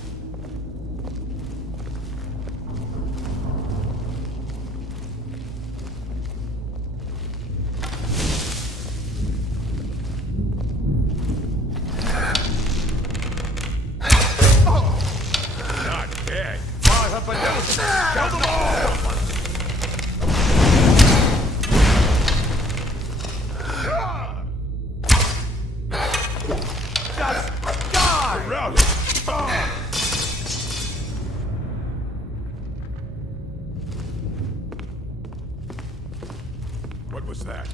What was that?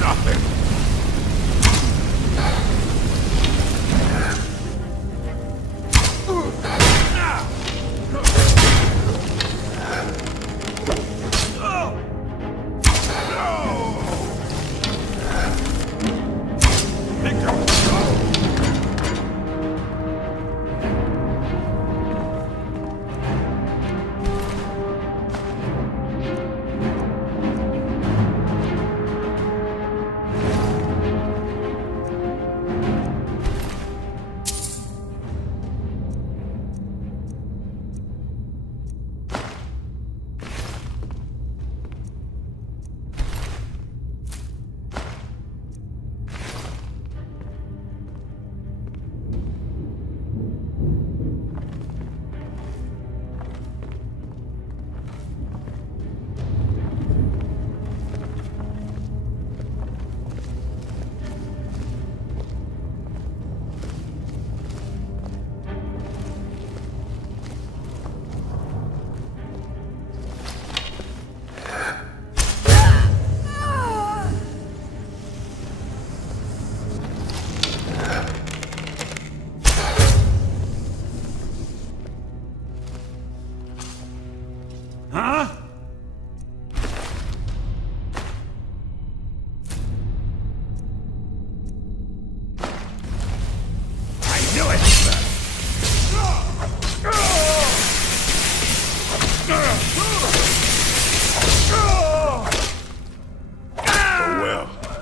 Nothing!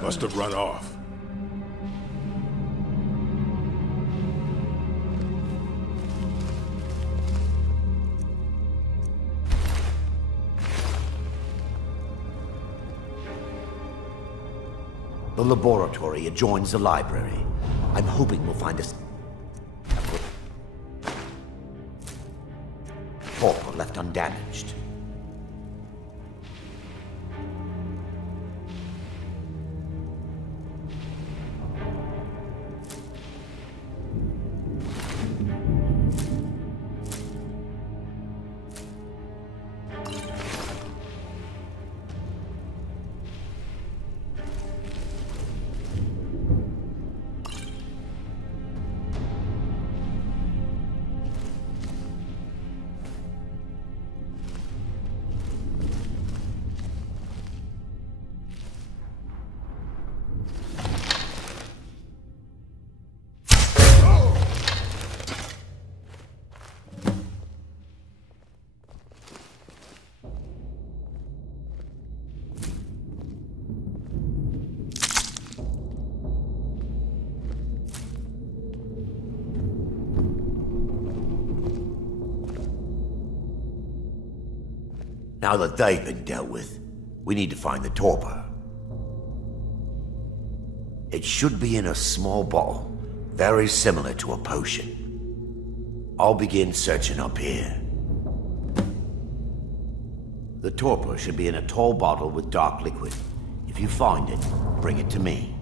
Must have run off. The laboratory adjoins the library. I'm hoping we'll find a torpor left undamaged. Now that they've been dealt with, we need to find the torpor. It should be in a small bottle, very similar to a potion. I'll begin searching up here. The torpor should be in a tall bottle with dark liquid. If you find it, bring it to me.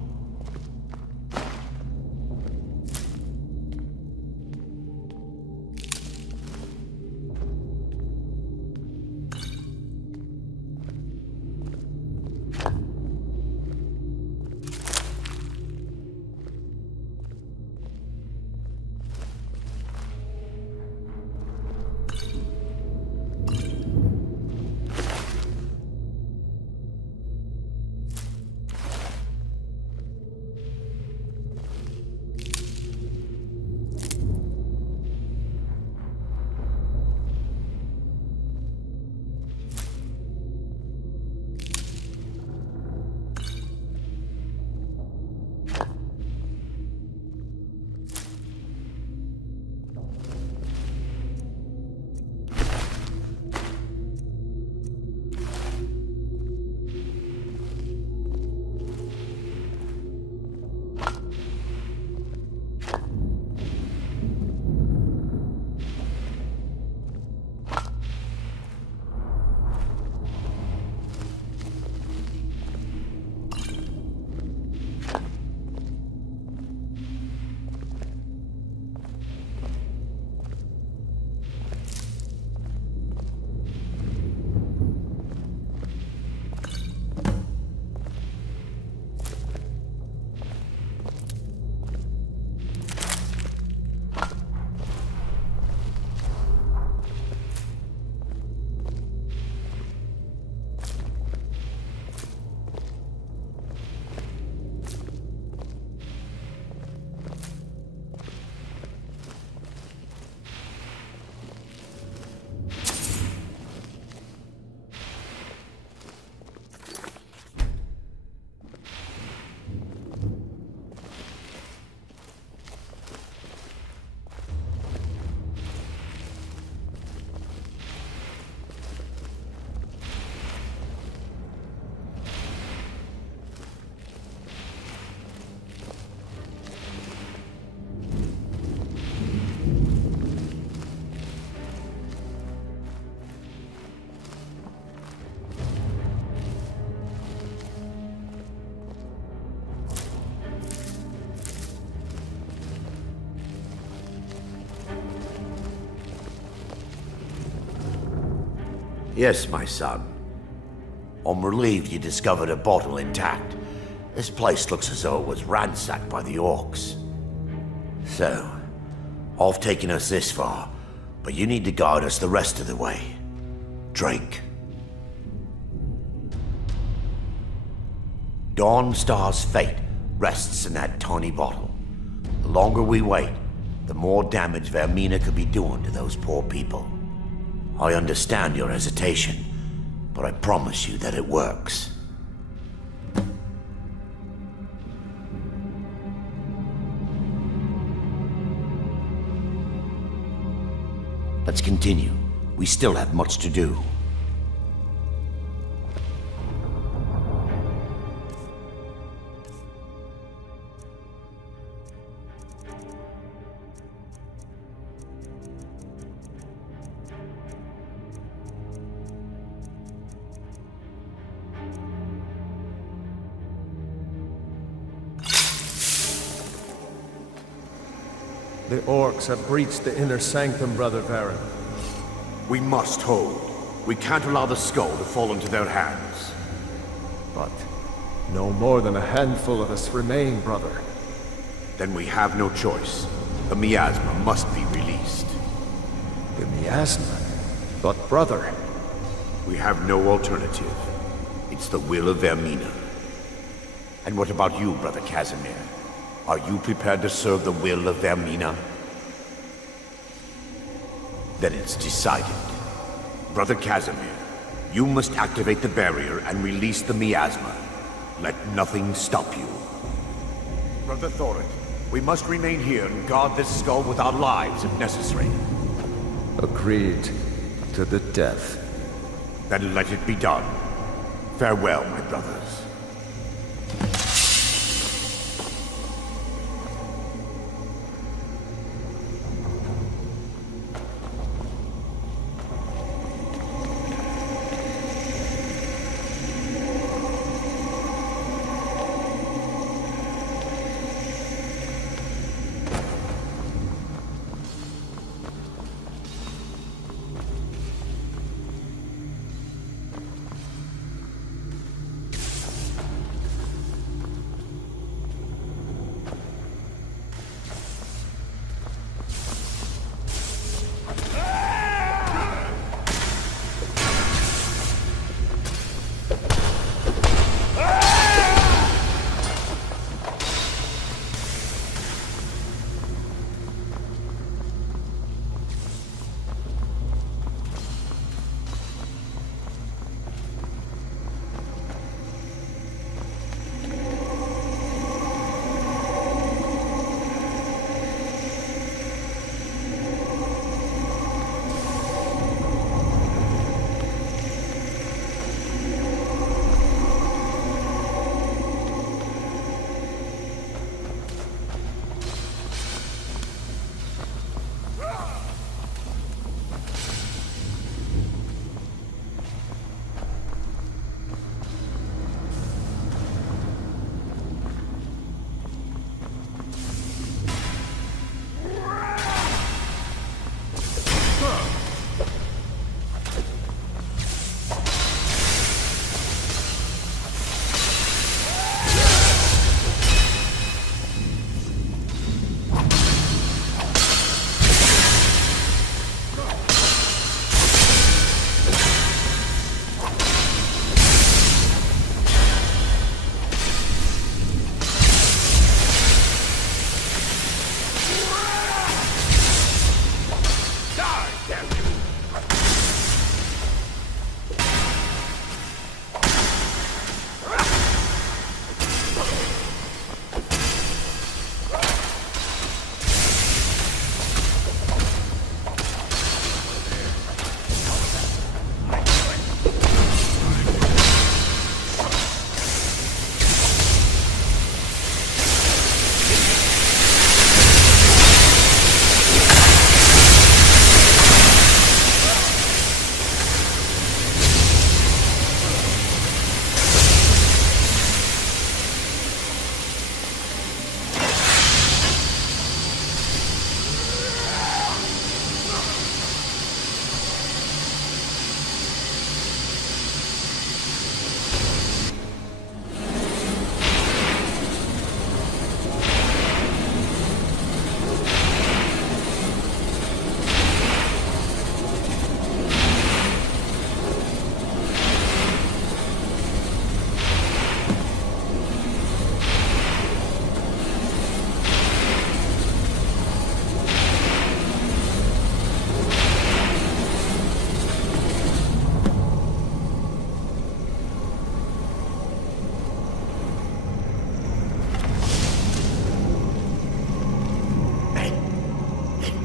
Yes, my son. I'm relieved you discovered a bottle intact. This place looks as though it was ransacked by the orcs. So, I've taken us this far, but you need to guide us the rest of the way. Drink. Dawnstar's fate rests in that tiny bottle. The longer we wait, the more damage Vermina could be doing to those poor people. I understand your hesitation, but I promise you that it works. Let's continue. We still have much to do. The orcs have breached the inner sanctum, Brother Baron. We must hold. We can't allow the skull to fall into their hands. But no more than a handful of us remain, brother. Then we have no choice. The miasma must be released. The miasma? But brother... We have no alternative. It's the will of Vermina. And what about you, Brother Casimir? Are you prepared to serve the will of Vermina? Then it's decided. Brother Casimir, you must activate the barrier and release the miasma. Let nothing stop you. Brother Thorin, we must remain here and guard this skull with our lives if necessary. Agreed to the death. Then let it be done. Farewell, my brothers.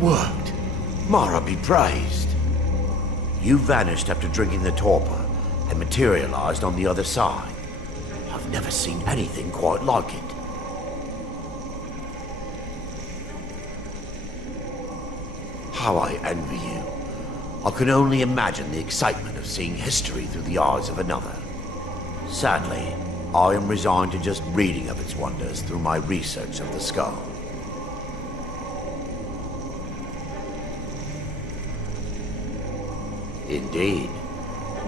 worked. Mara be praised. You vanished after drinking the torpor and materialized on the other side. I've never seen anything quite like it. How I envy you. I can only imagine the excitement of seeing history through the eyes of another. Sadly, I am resigned to just reading of its wonders through my research of the skull. Indeed.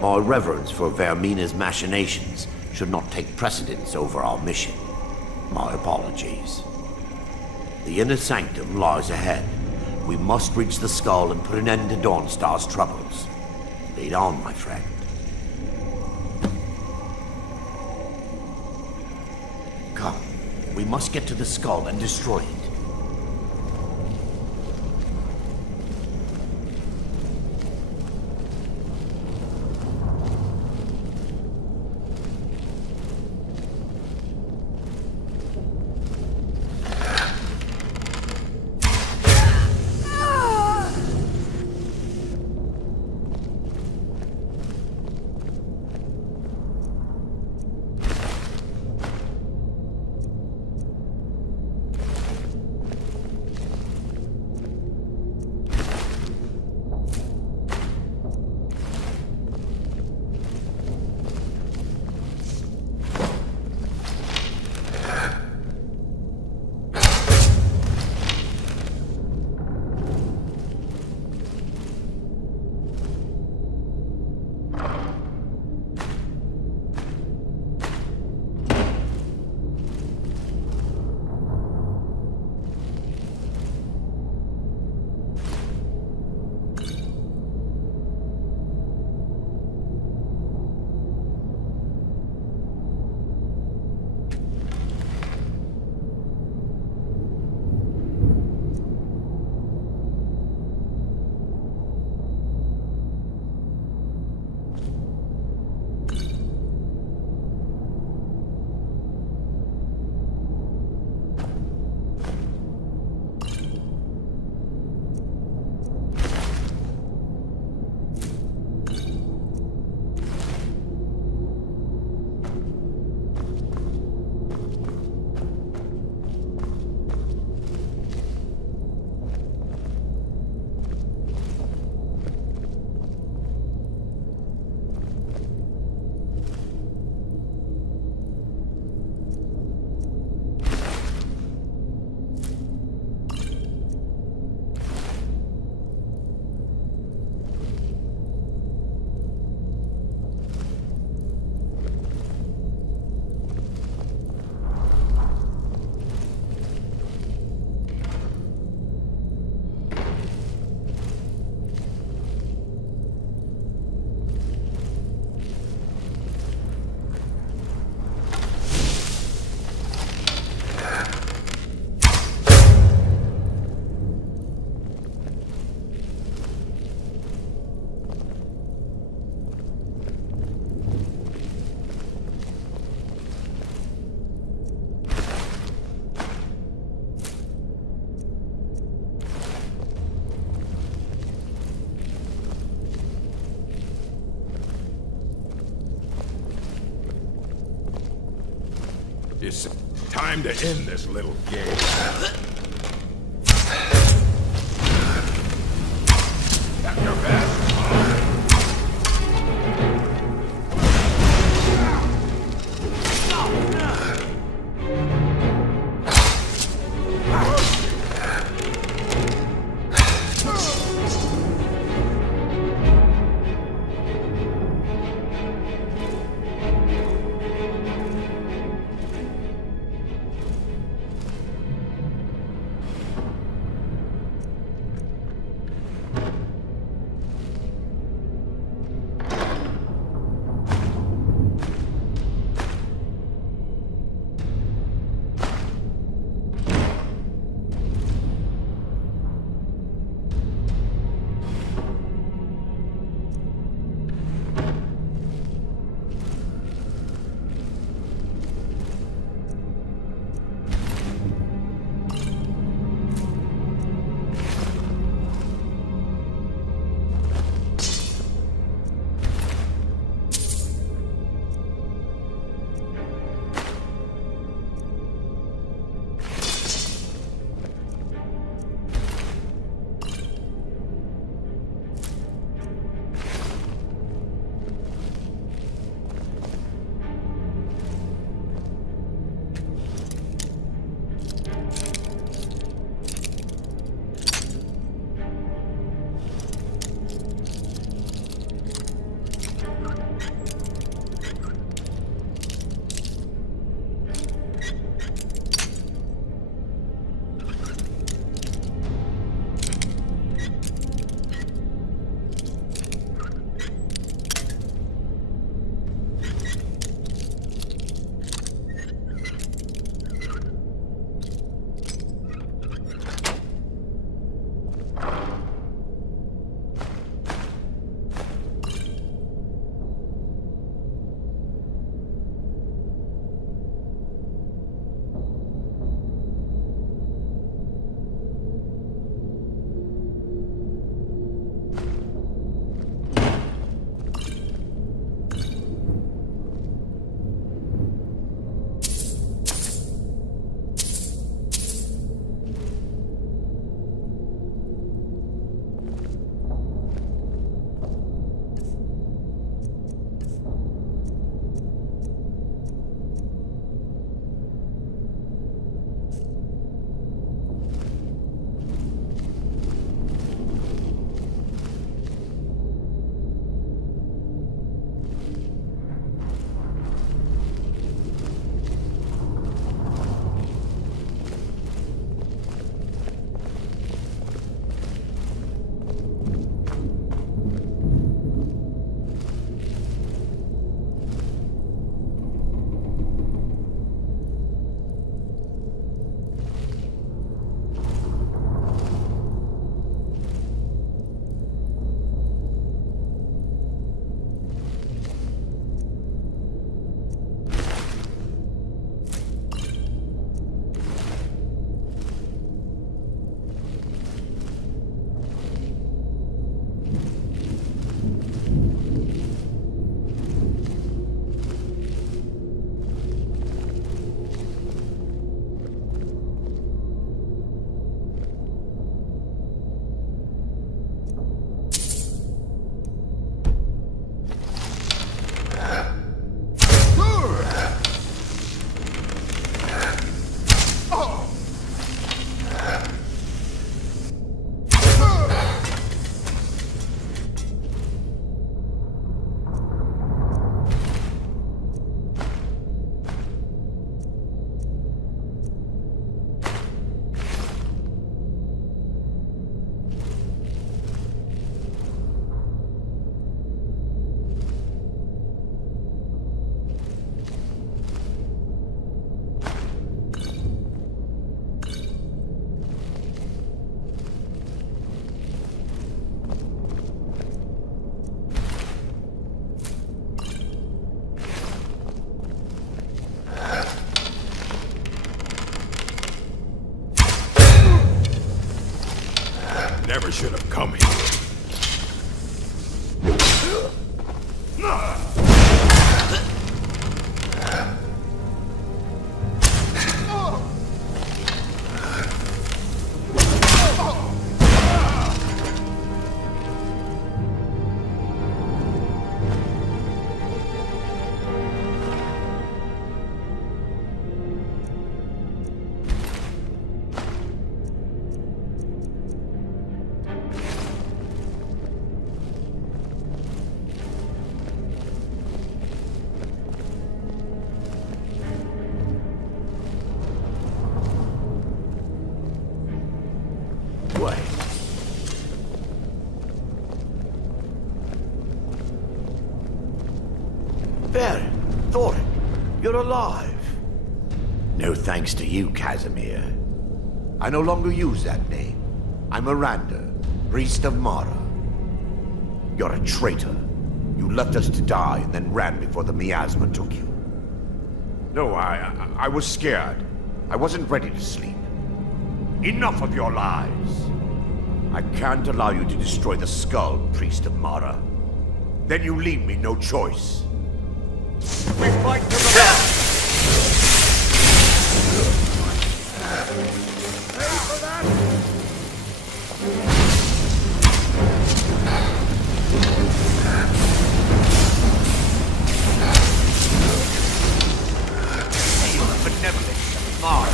My reverence for Vermina's machinations should not take precedence over our mission. My apologies. The inner sanctum lies ahead. We must reach the skull and put an end to Dawnstar's troubles. Lead on, my friend. Come. We must get to the skull and destroy it. It's time to end this little game. At your best. never should have come here. Baron, Thoric, you're alive. No thanks to you, Casimir. I no longer use that name. I'm Miranda, priest of Mara. You're a traitor. You left us to die and then ran before the miasma took you. No, I was scared. I wasn't ready to sleep. Enough of your lies. I can't allow you to destroy the skull, priest of Mara. Then you leave me no choice. We fight to the last! Ready for that? Feel the benevolence of Mara.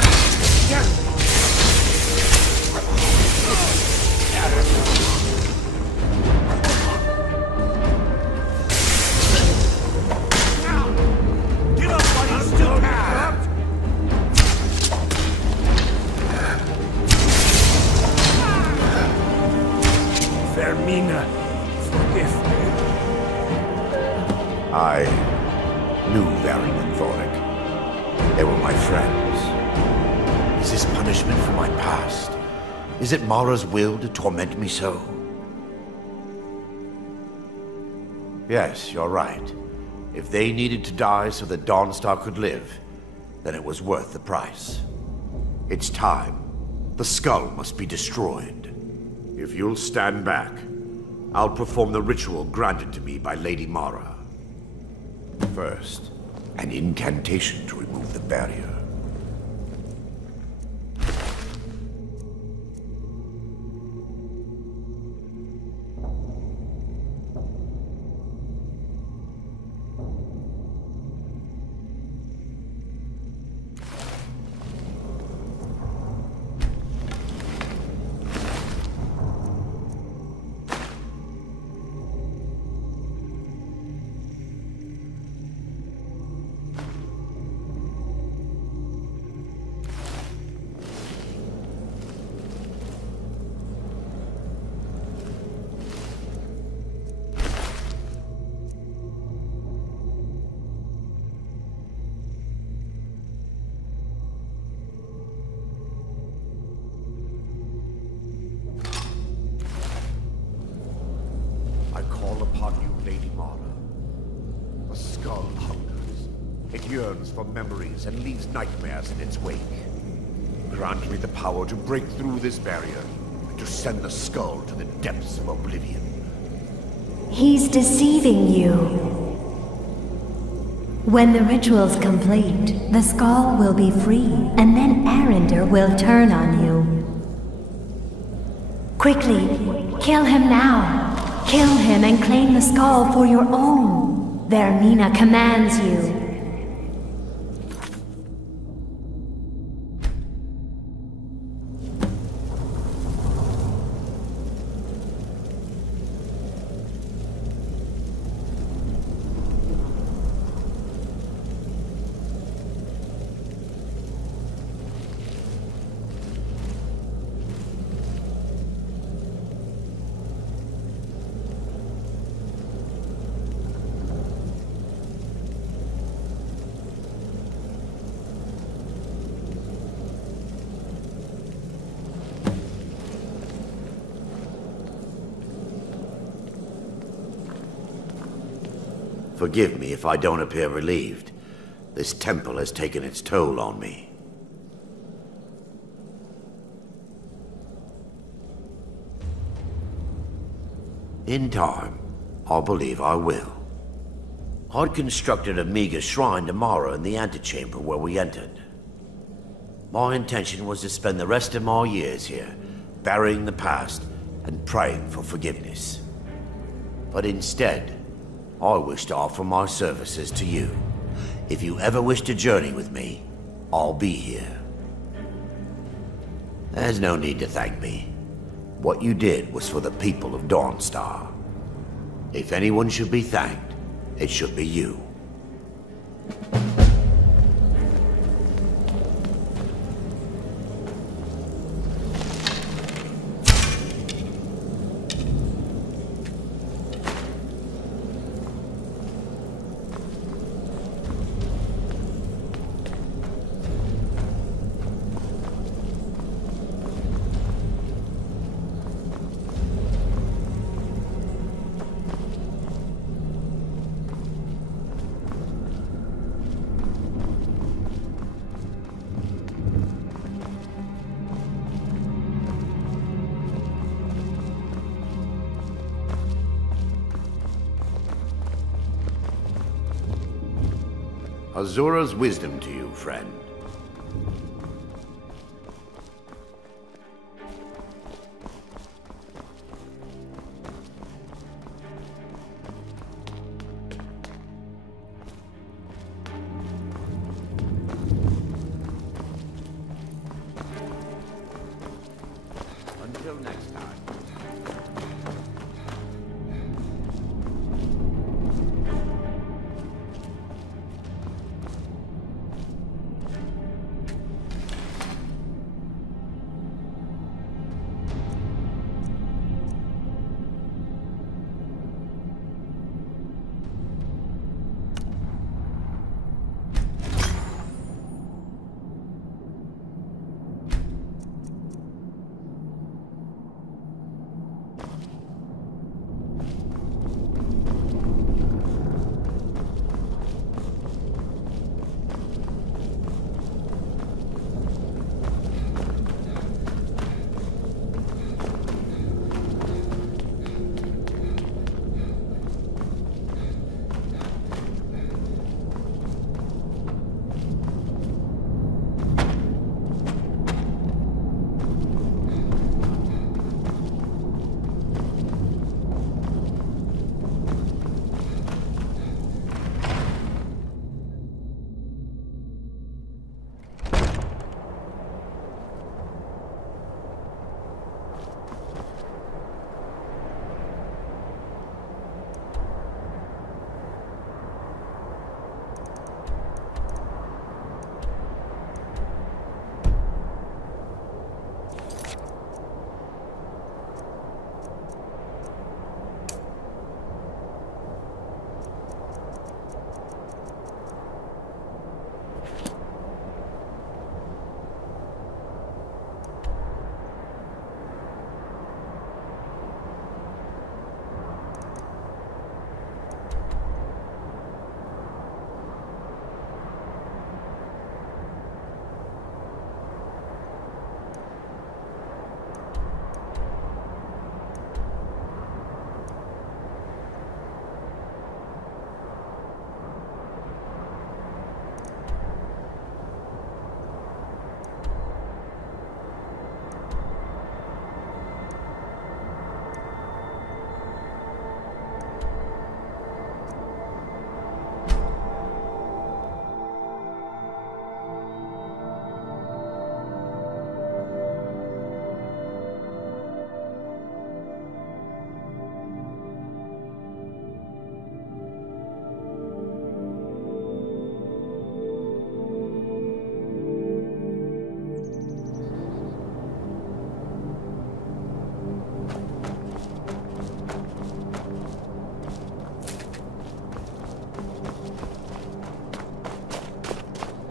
Fermina, forgive me. I knew Varian and Thoric. They were my friends. Is this punishment for my past? Is it Mara's will to torment me so? Yes, you're right. If they needed to die so that Dawnstar could live, then it was worth the price. It's time. The skull must be destroyed. If you'll stand back, I'll perform the ritual granted to me by Lady Mara. First, an incantation to remove the barrier. For memories and leaves nightmares in its wake. Grant me the power to break through this barrier and to send the skull to the depths of oblivion. He's deceiving you. When the ritual's complete, the skull will be free, and then Arender will turn on you. Quickly, kill him now. Kill him and claim the skull for your own. Vermina commands you. Forgive me if I don't appear relieved. This temple has taken its toll on me. In time, I believe I will. I'd constructed a meager shrine to Mara in the antechamber where we entered. My intention was to spend the rest of my years here, burying the past and praying for forgiveness. But instead, I wish to offer my services to you. If you ever wish to journey with me, I'll be here. There's no need to thank me. What you did was for the people of Dawnstar. If anyone should be thanked, it should be you. Azura's wisdom to you, friend. Until next time.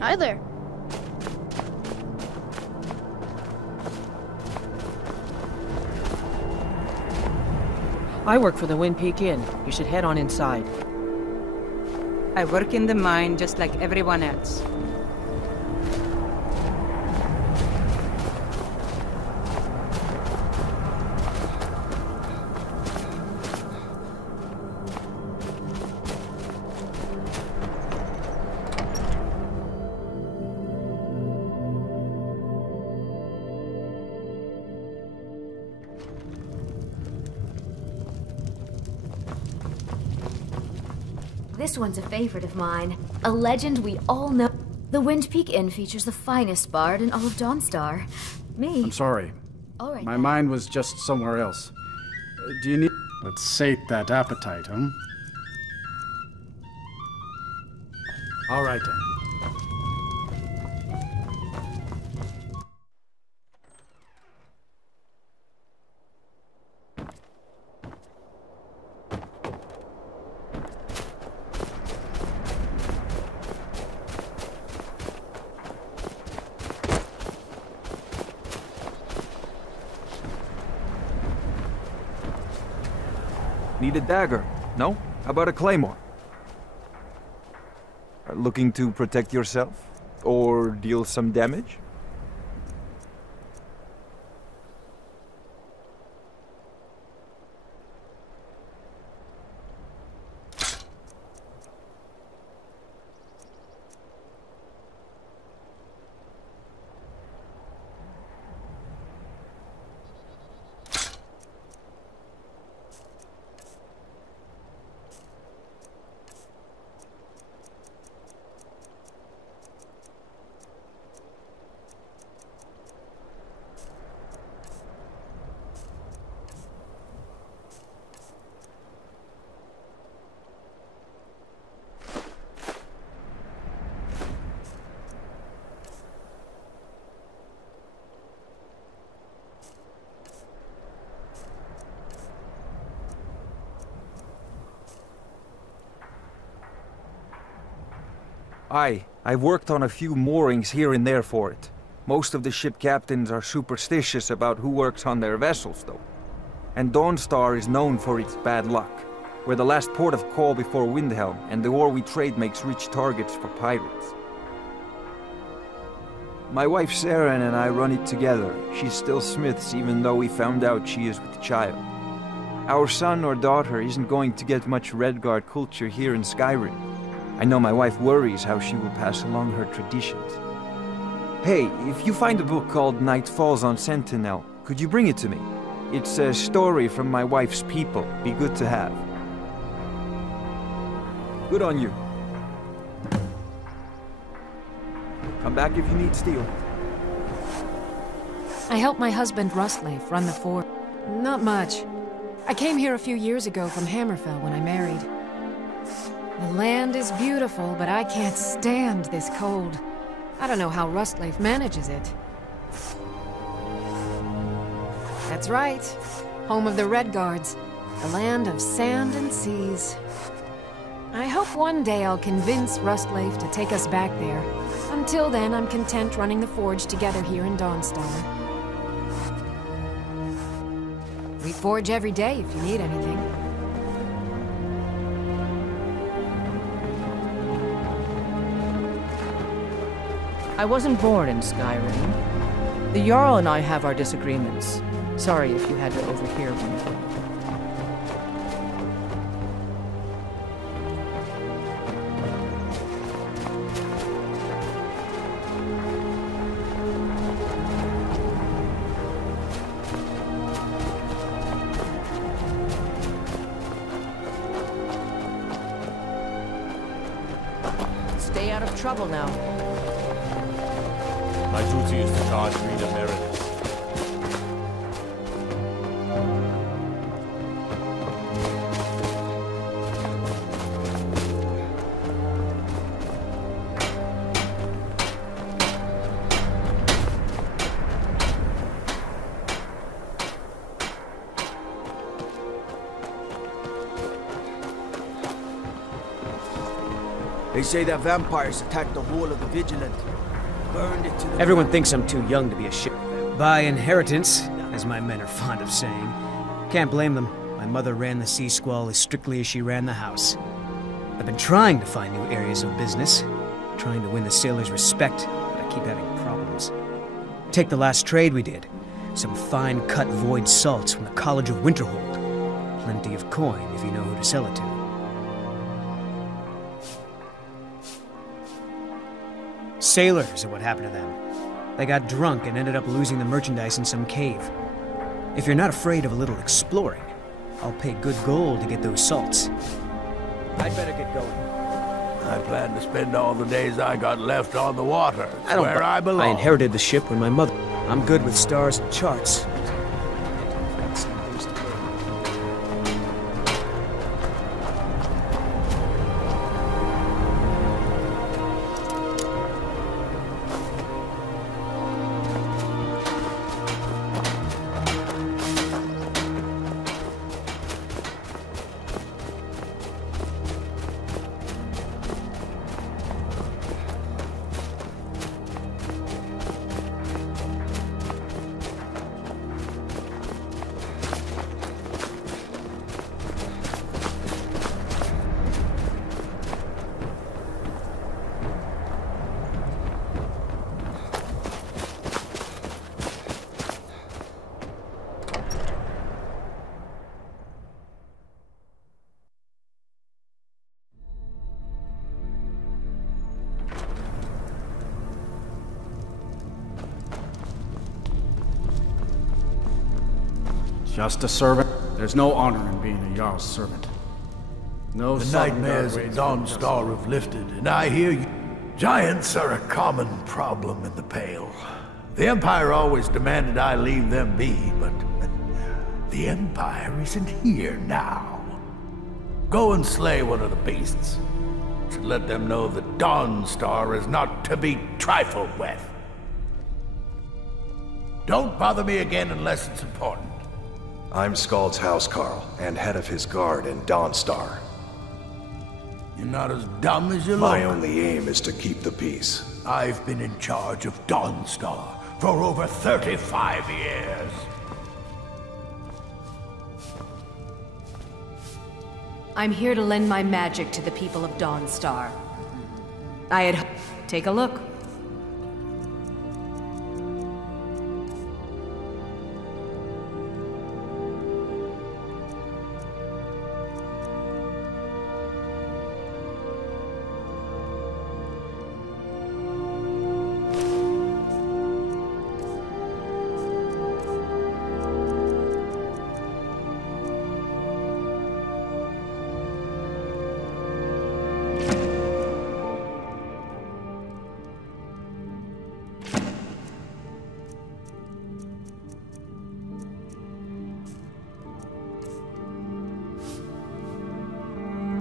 Hi there. I work for the Wind Peak Inn. You should head on inside. I work in the mine just like everyone else. This one's a favorite of mine. A legend we all know. The Wind Peak Inn features the finest bard in all of Dawnstar. Me. I'm sorry. All right. My mind was just somewhere else. Do you need... Let's sate that appetite, huh? All right, then. Need a dagger? No? How about a claymore? Looking to protect yourself? Or deal some damage? I've worked on a few moorings here and there for it. Most of the ship captains are superstitious about who works on their vessels, though. And Dawnstar is known for its bad luck. We're the last port of call before Windhelm, and the ore we trade makes rich targets for pirates. My wife Sarah and I run it together. She's still Smith's, even though we found out she is with child. Our son or daughter isn't going to get much Redguard culture here in Skyrim. I know my wife worries how she will pass along her traditions. Hey, if you find a book called Night Falls on Sentinel, could you bring it to me? It's a story from my wife's people. Be good to have. Good on you. Come back if you need steel. I helped my husband Rustleif run the fort. Not much. I came here a few years ago from Hammerfell when I married. The land is beautiful, but I can't stand this cold. I don't know how Rustleif manages it. That's right. Home of the Redguards. The land of sand and seas. I hope one day I'll convince Rustleif to take us back there. Until then, I'm content running the forge together here in Dawnstar. We forge every day if you need anything. I wasn't born in Skyrim. The Jarl and I have our disagreements. Sorry if you had to overhear one of them. Stay out of trouble now. My duty is to guard Rita Meredith. They say that vampires attacked the whole of the Vigilant. Burned it to the Everyone thinks I'm too young to be a ship. By inheritance, as my men are fond of saying. Can't blame them. My mother ran the Sea Squall as strictly as she ran the house. I've been trying to find new areas of business, trying to win the sailors' respect, but I keep having problems. Take the last trade we did. Some fine-cut void salts from the College of Winterhold. Plenty of coin if you know who to sell it to. Sailors are what happened to them. They got drunk and ended up losing the merchandise in some cave. If you're not afraid of a little exploring, I'll pay good gold to get those salts. I'd better get going. I plan to spend all the days I got left on the water. It's I don't. where I belong. I inherited the ship when my mother. I'm good with stars and charts. Just a servant. There's no honor in being a Jarl's servant. No The Southern nightmares Guard of waits Dawnstar for have lifted, and I hear you. Giants are a common problem in the Pale. The Empire always demanded I leave them be, but the Empire isn't here now. Go and slay one of the beasts. Should let them know that Dawnstar is not to be trifled with. Don't bother me again unless it's important. I'm Skald's housecarl, and head of his guard in Dawnstar. You're not as dumb as you look. My only aim is to keep the peace. I've been in charge of Dawnstar for over 35 years. I'm here to lend my magic to the people of Dawnstar. Take a look.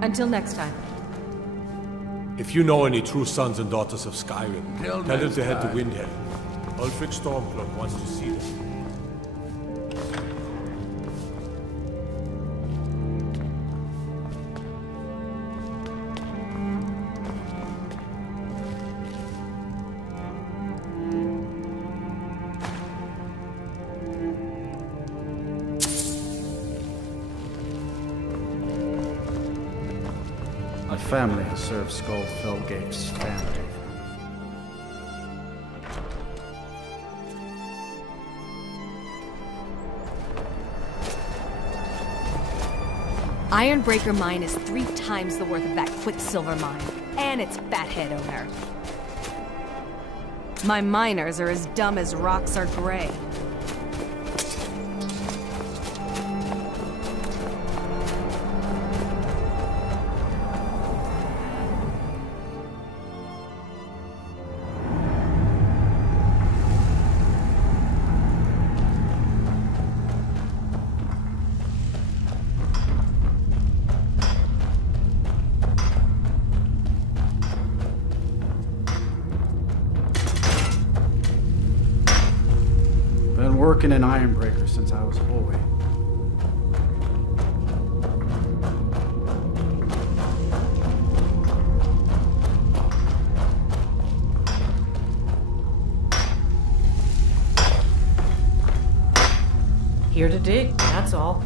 Until next time. If you know any true sons and daughters of Skyrim, Till tell them next to head to time. Windhelm. Ulfric Stormcloak wants to see them. My family has served Skald Felgate's family. Ironbreaker Mine is 3 times the worth of that Quicksilver Mine, and its fathead owner. My miners are as dumb as rocks are gray. Been working in Ironbreaker since I was a boy. Here to dig, that's all.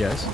Yes?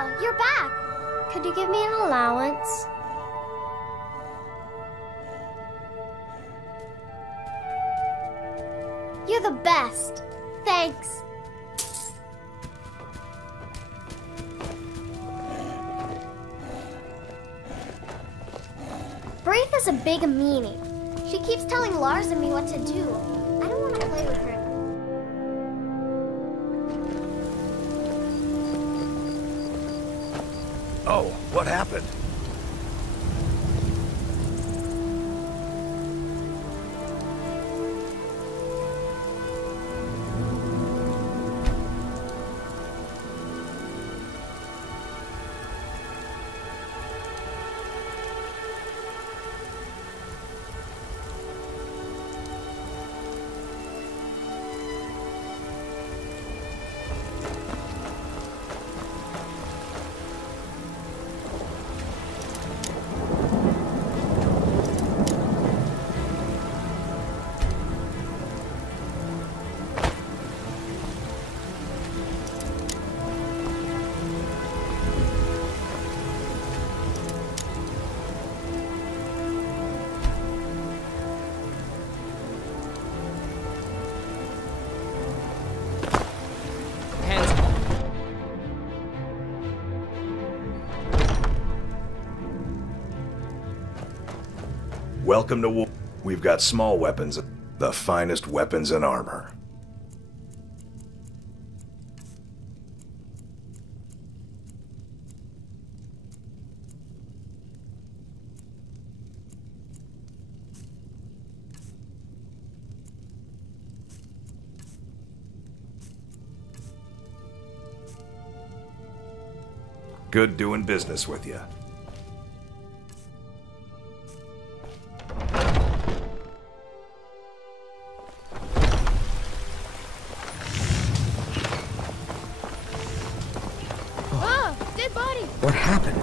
Papa, you're back. Could you give me an allowance? You're the best. Thanks. Braith is a big meanie. She keeps telling Lars and me what to do. I don't want to play with her. Oh, what happened? Welcome to war. We've got small weapons, the finest weapons and armor. Good doing business with you. What happened?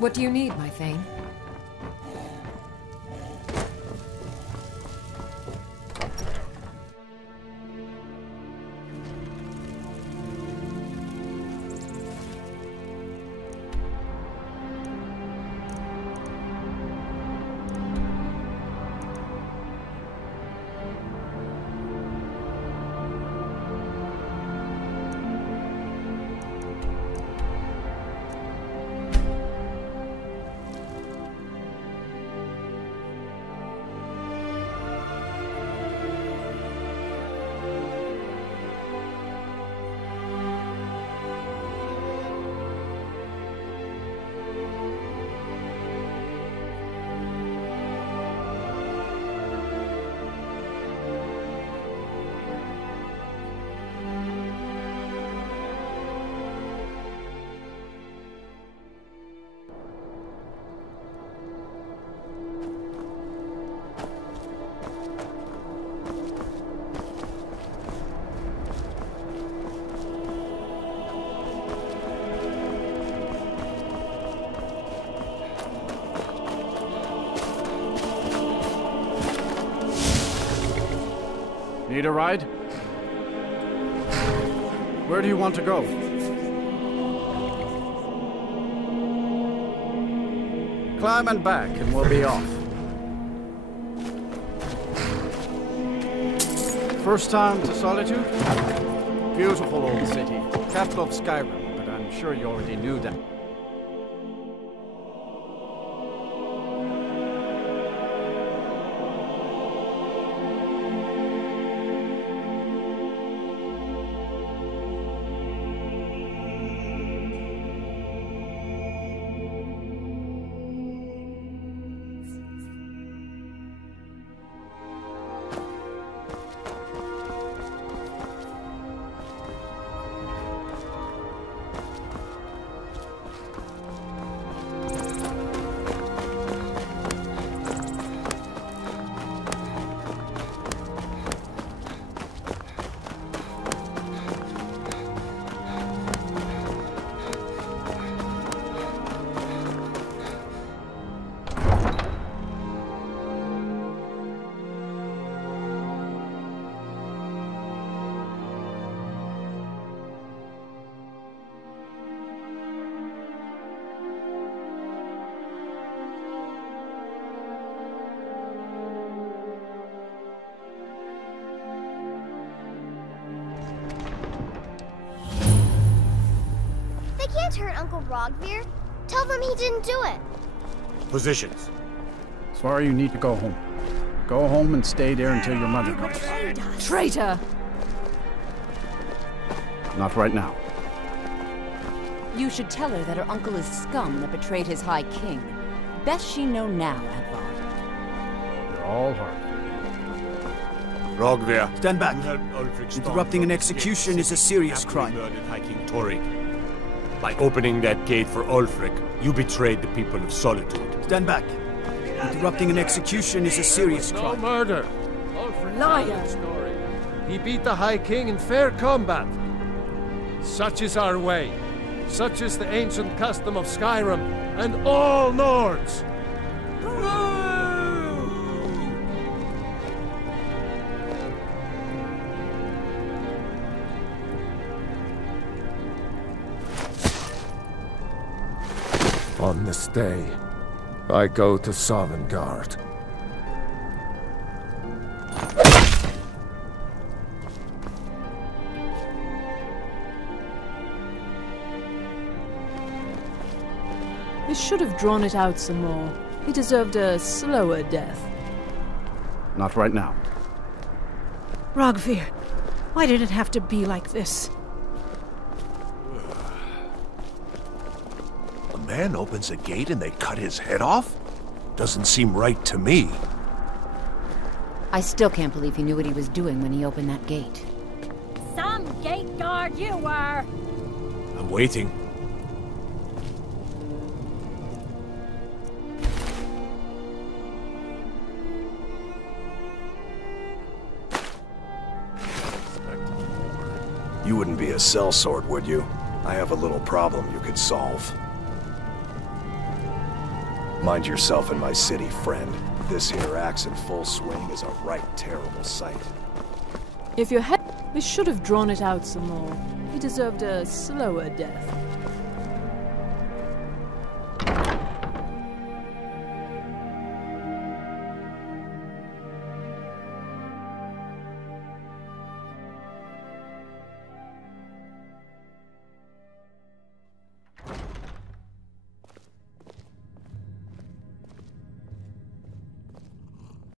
What do you need, my Thane? Need a ride? Where do you want to go? Climb and back, and we'll be off. First time to Solitude? Beautiful old city, capital of Skyrim, but I'm sure you already knew that. Can't hurt Uncle Rogvir. Tell them he didn't do it. Positions. Sorry, you need to go home. Go home and stay there until your mother comes. Traitor! Not right now. You should tell her that her uncle is scum that betrayed his High King. Best she know now, Advar. You're all hard. Rogvir. Stand back. Interrupting an execution is a serious crime. Murdered High King Torig. By opening that gate for Ulfric, you betrayed the people of Solitude. Stand back. Interrupting an execution is a serious crime. No murder. Ulfric liar. Story. He beat the High King in fair combat. Such is our way. Such is the ancient custom of Skyrim and all Nords. On this day, I go to Sovngarde. We should have drawn it out some more. He deserved a slower death. Not right now. Rogvir, why did it have to be like this? A man opens a gate and they cut his head off? Doesn't seem right to me. I still can't believe he knew what he was doing when he opened that gate. Some gate guard you were! I'm waiting. You wouldn't be a sellsword, would you? I have a little problem you could solve. Mind yourself in my city, friend. This here axe in full swing is a right terrible sight. If your head... We should have drawn it out some more. He deserved a slower death.